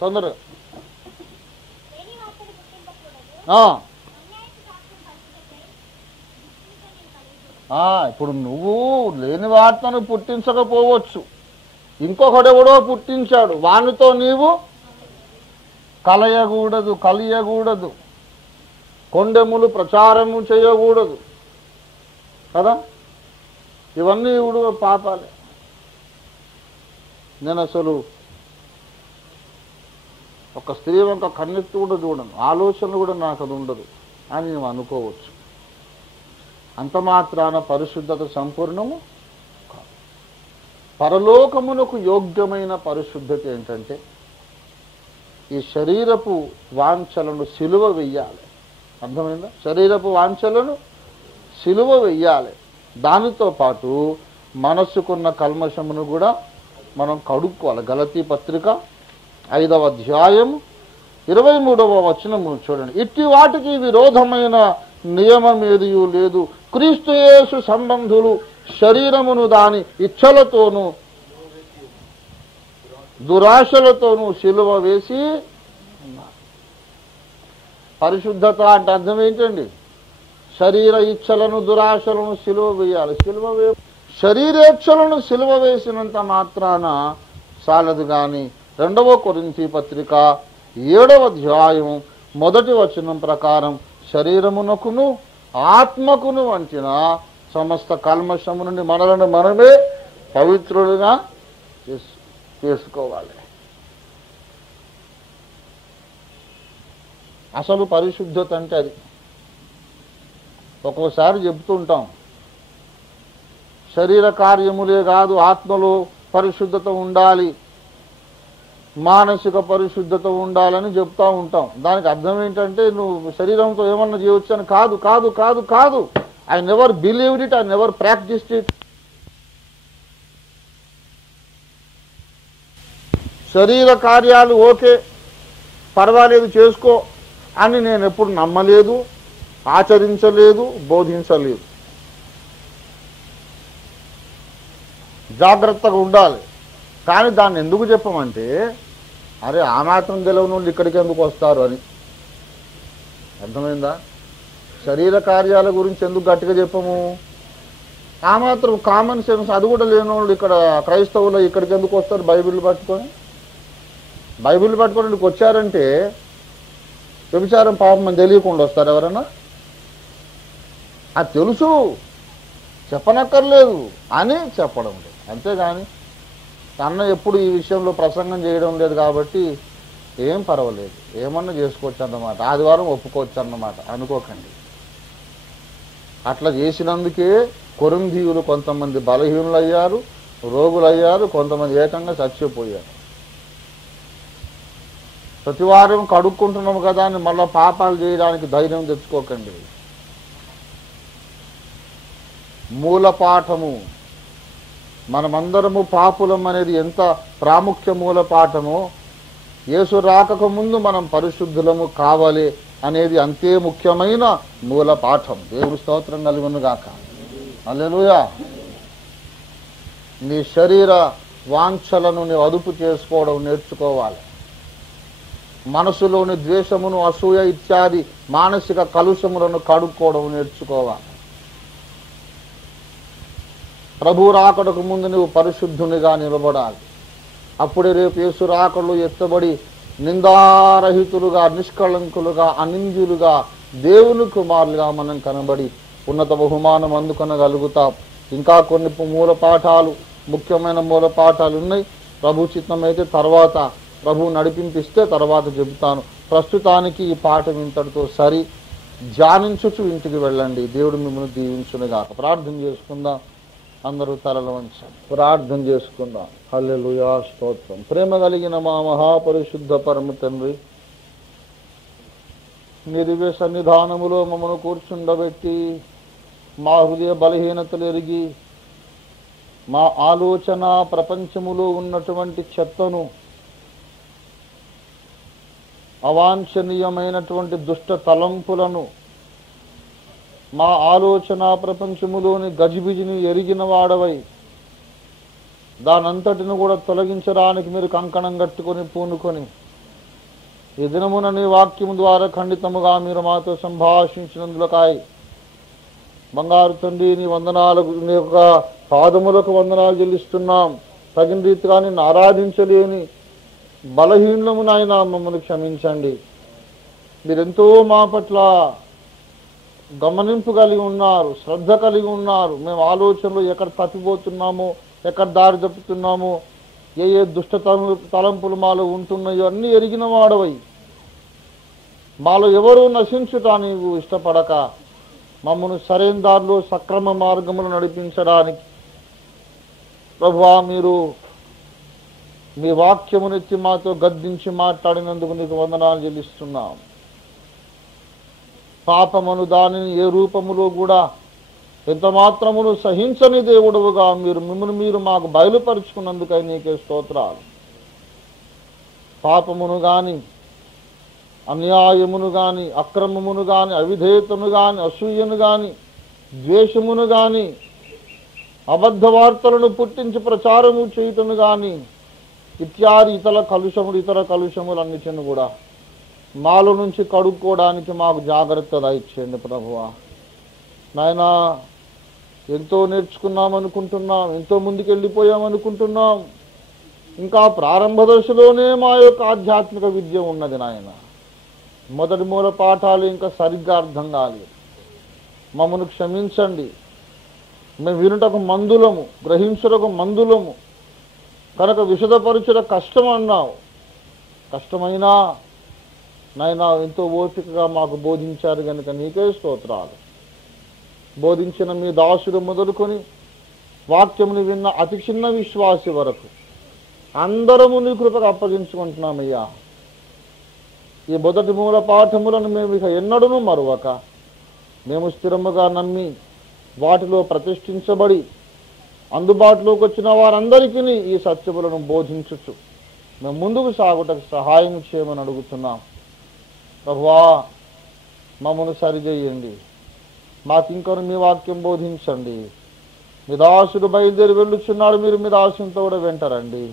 తొందరగా. ఇప్పుడు నువ్వు లేని వార్తను పుట్టించకపోవచ్చు, ఇంకొకడెవడో పుట్టించాడు, వానితో నీవు కలియకూడదు, కొండెములు ప్రచారము చేయకూడదు కదా. ఇవన్నీ ఇప్పుడు పాపాలే. నేను అసలు ఒక స్త్రీ వంక కన్నెత్తి కూడా చూడను, ఆలోచనలు కూడా నాకు అది ఉండదు అని నువ్వు అనుకోవచ్చు. అంత మాత్రాన పరిశుద్ధత సంపూర్ణము కాదు. పరలోకమునకు యోగ్యమైన పరిశుద్ధత ఏంటంటే ఈ శరీరపు వాంఛలను సిలువ వెయ్యాలి. అర్థమైందా? శరీరపు వాంఛలను సిలువ వెయ్యాలి. దానితో పాటు మనస్సుకున్న కల్మషమును కూడా మనం కడుక్కోవాలి. గలతీ పత్రిక 5వ అధ్యాయము 23వ వచనము చూడండి. ఇట్టి వాటికి విరోధమైన నియమమేదియూ లేదు. క్రీస్తు యేసు సంబంధులు శరీరమును దాని ఇచ్చలతోనూ దురాశలతోనూ సిలువ వేసి ఉన్నారు. పరిశుద్ధత అంటే అర్థం ఏంటండి? శరీర ఇచ్ఛలను దురాశలను సిలువ వేయాలి. శరీరేచ్ఛలను సిలువ వేసినంత మాత్రాన చాలదు గాని 2వ కొరింథీ పత్రిక 7వ అధ్యాయం 1వ వచనం ప్రకారం శరీరమునకును ఆత్మకును వంచిన సమస్త కల్మషము నుండి మనలను మనమే పవిత్రులుగా చేసుకోవాలి. అసలు పరిశుద్ధత అంటే అది. ఒక్కోసారి చెప్తుంటాం, శరీర కార్యములే కాదు ఆత్మలో పరిశుద్ధత ఉండాలి, మానసిక పరిశుద్ధత ఉండాలని చెప్తా ఉంటాం. దానికి అర్థం ఏంటంటే నువ్వు శరీరంతో ఏమన్నా చేయవచ్చు అని కాదు. కాదు కాదు కాదు I never believed it, I never practised it. శరీర కార్యాలు ఓకే, పర్వాలేదు, చేసుకో అని నేను ఎప్పుడు నమ్మలేదు, ఆచరించలేదు, బోధించలేదు. జాగ్రత్తగా ఉండాలి. కానీ దాన్ని ఎందుకు చెప్పమంటే, అరే ఆ మాత్రం తెలియని వాళ్ళు ఇక్కడికి ఎందుకు వస్తారు అని. అర్థమైందా? శరీర కార్యాల గురించి ఎందుకు గట్టిగా చెప్పము? ఆ మాత్రం కామన్ సెన్స్ అది కూడా లేని వాళ్ళు ఇక్కడ క్రైస్తవులు ఇక్కడికి ఎందుకు వస్తారు? బైబిల్ పట్టుకొని ఇక్కడికి వచ్చారంటే వ్యభిచారం పాపం అని తెలియకుండా వస్తారు ఎవరన్నా? అది తెలుసు, చెప్పనక్కర్లేదు అని చెప్పడం లేదు. అంతేగాని అన్న ఎప్పుడు ఈ విషయంలో ప్రసంగం చేయడం లేదు కాబట్టి ఏం పర్వాలేదు, ఏమన్నా చేసుకోవచ్చు అన్నమాట, ఆదివారం ఒప్పుకోవచ్చు అన్నమాట అనుకోకండి. అట్లా చేసినందుకే కొరింథీయులు కొంతమంది బలహీనులయ్యారు, రోగులయ్యారు, కొంతమంది ఏకంగా చచ్చిపోయారు. ప్రతివారం కడుక్కుంటున్నాము కదా అని మళ్ళీ పాపాలు చేయడానికి ధైర్యం తెచ్చుకోకండి. మూల పాఠము, మనమందరము పాపులం అనేది ఎంత ప్రాముఖ్య మూల పాఠమో, యేసు రాకకు ముందు మనం పరిశుద్ధులము కావాలి అనేది అంతే ముఖ్యమైన మూల పాఠం. దేవుని స్తోత్రం కలుగునుగాక. హల్లెలూయా. నీ శరీర వాంఛలను నీ అదుపు చేసుకోవడం నేర్చుకోవాలి. మనసులోని ద్వేషమును, అసూయ ఇత్యాది మానసిక కలుషములను కడుక్కోవడం నేర్చుకోవాలి. ప్రభు రాకడకు ముందు నువ్వు పరిశుద్ధునిగా నిలబడాలి. అప్పుడే రేపు యేసు రాకడలో ఎత్తబడి నిందారహితులుగా, నిష్కళంకులుగా, అనింద్యులుగా, దేవుని కుమారులుగా మనం కనబడి ఉన్నత బహుమానం అందుకొనగలుగుతాం. ఇంకా కొన్ని మూల పాఠాలు, ముఖ్యమైన మూల పాఠాలు ఉన్నాయి. ప్రభు చిత్తమైతే తర్వాత ప్రభు నడిపింపిస్తే తర్వాత చెబుతాను. ప్రస్తుతానికి ఈ పాఠం ఇంతటితో సరి. ధ్యానించుచు ఇంటికి వెళ్ళండి. దేవుడు మిమ్మల్ని దీవించునుగాక. ప్రార్థన చేసుకుందాం. అందరూ తలలు వంచండి, ప్రార్థన చేసుకుందాం. హల్లెలూయా, స్తోత్రం. ప్రేమ కలిగిన మా మహాపరిశుద్ధ పరమ తండ్రి, నీ దివ్య సన్నిధానములో మమ్మను కూర్చుండబెట్టి మా హృదయ బలహీనతలు ఎరిగి మా ఆలోచన ప్రపంచములో ఉన్నటువంటి చెత్తను, అవాంఛనీయమైనటువంటి దుష్ట తలంపులను, మా ఆలోచన ప్రపంచములోని గజిబిజిని ఎరిగిన వాడవై దానంతటిని కూడా తొలగించడానికి మీరు కంకణం కట్టుకొని పూనుకొని ఈ దినమున నీ వాక్యము ద్వారా ఖండితముగా మీరు మాతో సంభాషించినందులకాయి బంగారు తండ్రి నీ వందనాలకు, నీ యొక్క పాదములకు వందనాలు చెల్లిస్తున్నాం. తగిన రీతిగా నిన్ను ఆరాధించలేని బలహీనము నాయన మమ్మల్ని క్షమించండి. మీరెంతో మా పట్ల గమనింపు కలిగి ఉన్నారు, శ్రద్ధ కలిగి ఉన్నారు. మేము ఆలోచనలో ఎక్కడ తప్పిపోతున్నామో, ఎక్కడ దారి తప్పుతున్నామో, ఏ ఏ దుష్ట తలంపులు మాలో ఉంటున్నాయో అన్నీ ఎరిగిన వాడవై మాలో ఎవరూ నశించుట నీవు ఇష్టపడక మమ్మను సరైన దారిలో సక్రమ మార్గములు నడిపించడానికి ప్రభువా మీరు మీ వాక్యమునెత్తి మాతో గద్దించి మాట్లాడినందుకు నీకు వందనాలు చెల్లిస్తున్నాం. పాపమును దానిని ఏ రూపములో కూడా ఎంత మాత్రమును సహించని దేవుడుగా మిమ్మల్ని మీరు మాకు బయలుపరుచుకున్నందుకై నీకే స్తోత్రాలు. పాపమును గాని, అన్యాయమును గాని, అక్రమమును గాని, అవిధేయతను గాని, అసూయను గాని, ద్వేషమును గాని, అబద్ధ వార్తలను పుట్టించి ప్రచారము చేయుటను గాని, ఇత్యాది ఇతర కలుషములన్నిటిని కూడా మాలో నుంచి కడుక్కోవడానికి మాకు జాగ్రత్త దయచేయండి ప్రభువా. నాయనా, ఎంతో నేర్చుకున్నామనుకుంటున్నాం, ఎంతో ముందుకు వెళ్ళిపోయామనుకుంటున్నాం. ఇంకా ప్రారంభ దశలోనే మా యొక్క ఆధ్యాత్మిక విద్య ఉన్నది నాయన. మొదటి మూల పాఠాలు ఇంకా సరిగ్గా అర్థం కాలేదు. మమ్మల్ని క్షమించండి. మేము వినుటకు మందులము, గ్రహించుటకు మందులము కనుక విశదపరచుట కష్టం అన్నావు. కష్టమైనా నాయనా ఎంతో ఓపికగా మాకు బోధించారు కనుక నీకే స్తోత్రాలు. బోధించిన మీ దాసుడు మొదలుకొని వాక్యముని విన్న అతి చిన్న విశ్వాసి వరకు అందరము నీ కృపకు అప్పగించుకుంటున్నామయ్యా. ఈ మొదటి మూల పాఠములను మేము ఇక ఎన్నడూ మరువక మేము స్థిరముగా నమ్మి వాటిలో ప్రతిష్ఠించబడి అందుబాటులోకి వచ్చిన వారందరికీ ఈ సత్యములను బోధించుచు మేము ముందుకు సాగుటకు సహాయం చేయమని అడుగుతున్నాం. ప్రభువా, మమ్మల్ని సరిచేయండి. మాకింకను మీ వాక్యం బోధించండి. మీ దాసుడు బయలుదేరి వెళ్ళుచున్నాడు, మీరు మీ దాసునితో కూడా వెంటరండి.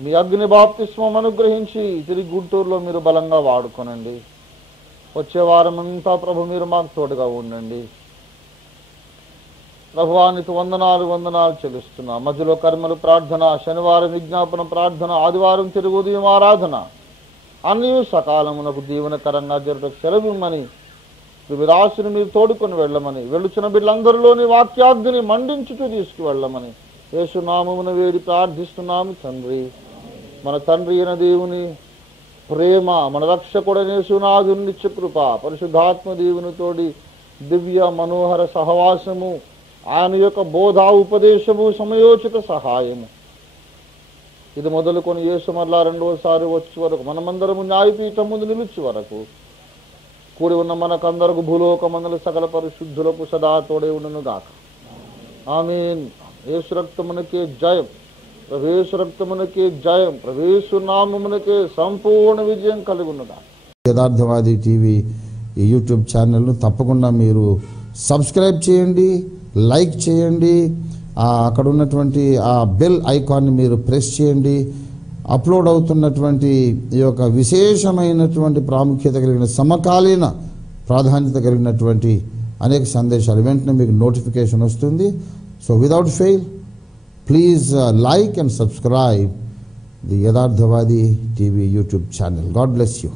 మీ అగ్ని బాప్తిస్మం అనుగ్రహించి తిరిగి గుంటూరులో మీరు బలంగా వాడుకొనండి. వచ్చే వారమంతా ప్రభు మీరు మాకు తోడుగా ఉండండి. ప్రభువానికి వందనాలు చెల్లిస్తున్నా. మధ్యలో కర్మలు ప్రార్థన, శనివారం విజ్ఞాపన ప్రార్థన, ఆదివారం తిరుగు ఉదయం ఆరాధన అన్నీ సకాలమునకు దీవెనకరంగా జరుగుటకు సెలవిమ్మని వివిధాసుని మీరు తోడుకొని వెళ్ళమని, వెళ్ళుచున్న బిడ్డలందరిలోని వాక్యాగ్ని మండించుతూ తీసుకువెళ్ళమని యేసునామమున వేడి ప్రార్థిస్తున్నాము తండ్రి. మన తండ్రి అయిన దేవుని ప్రేమ, మన రక్షకుడైన యేసునాథుని నిత్య కృప, పరిశుద్ధాత్మ దేవునితోడి దివ్య మనోహర సహవాసము, ఆయన యొక్క బోధా ఉపదేశము, సమయోచిత సహాయము ఇది మొదలుకొని యేసు మరలా రెండోసారి వచ్చే వరకు మనమందరము న్యాయపీఠం ముందు నిలిచి వరకు కూడి ఉన్న మనకందరకు భూలోకమందల సకల పరిశుద్ధులకు సదా తోడే ఉండును గాక. ఆమేన్. యేసు రక్తమునకే జయం, ప్రవేశ రక్తమునకే జయం, ప్రవేశ నామమునకే సంపూర్ణ విజయం కలుగునుగా. యథార్థవాది టీవీ ఈ యూట్యూబ్ ఛానల్ను తప్పకుండా మీరు సబ్స్క్రైబ్ చేయండి, లైక్ చేయండి. అక్కడ ఉన్నటువంటి ఆ బెల్ ఐకాన్ని మీరు ప్రెస్ చేయండి. అప్లోడ్ అవుతున్నటువంటి ఈ యొక్క విశేషమైనటువంటి ప్రాముఖ్యత కలిగిన సమకాలీన ప్రాధాన్యత కలిగినటువంటి అనేక సందేశాలు వెంటనే మీకు నోటిఫికేషన్ వస్తుంది. So without fail please like and subscribe the Yadharthavadi TV YouTube channel. God bless you.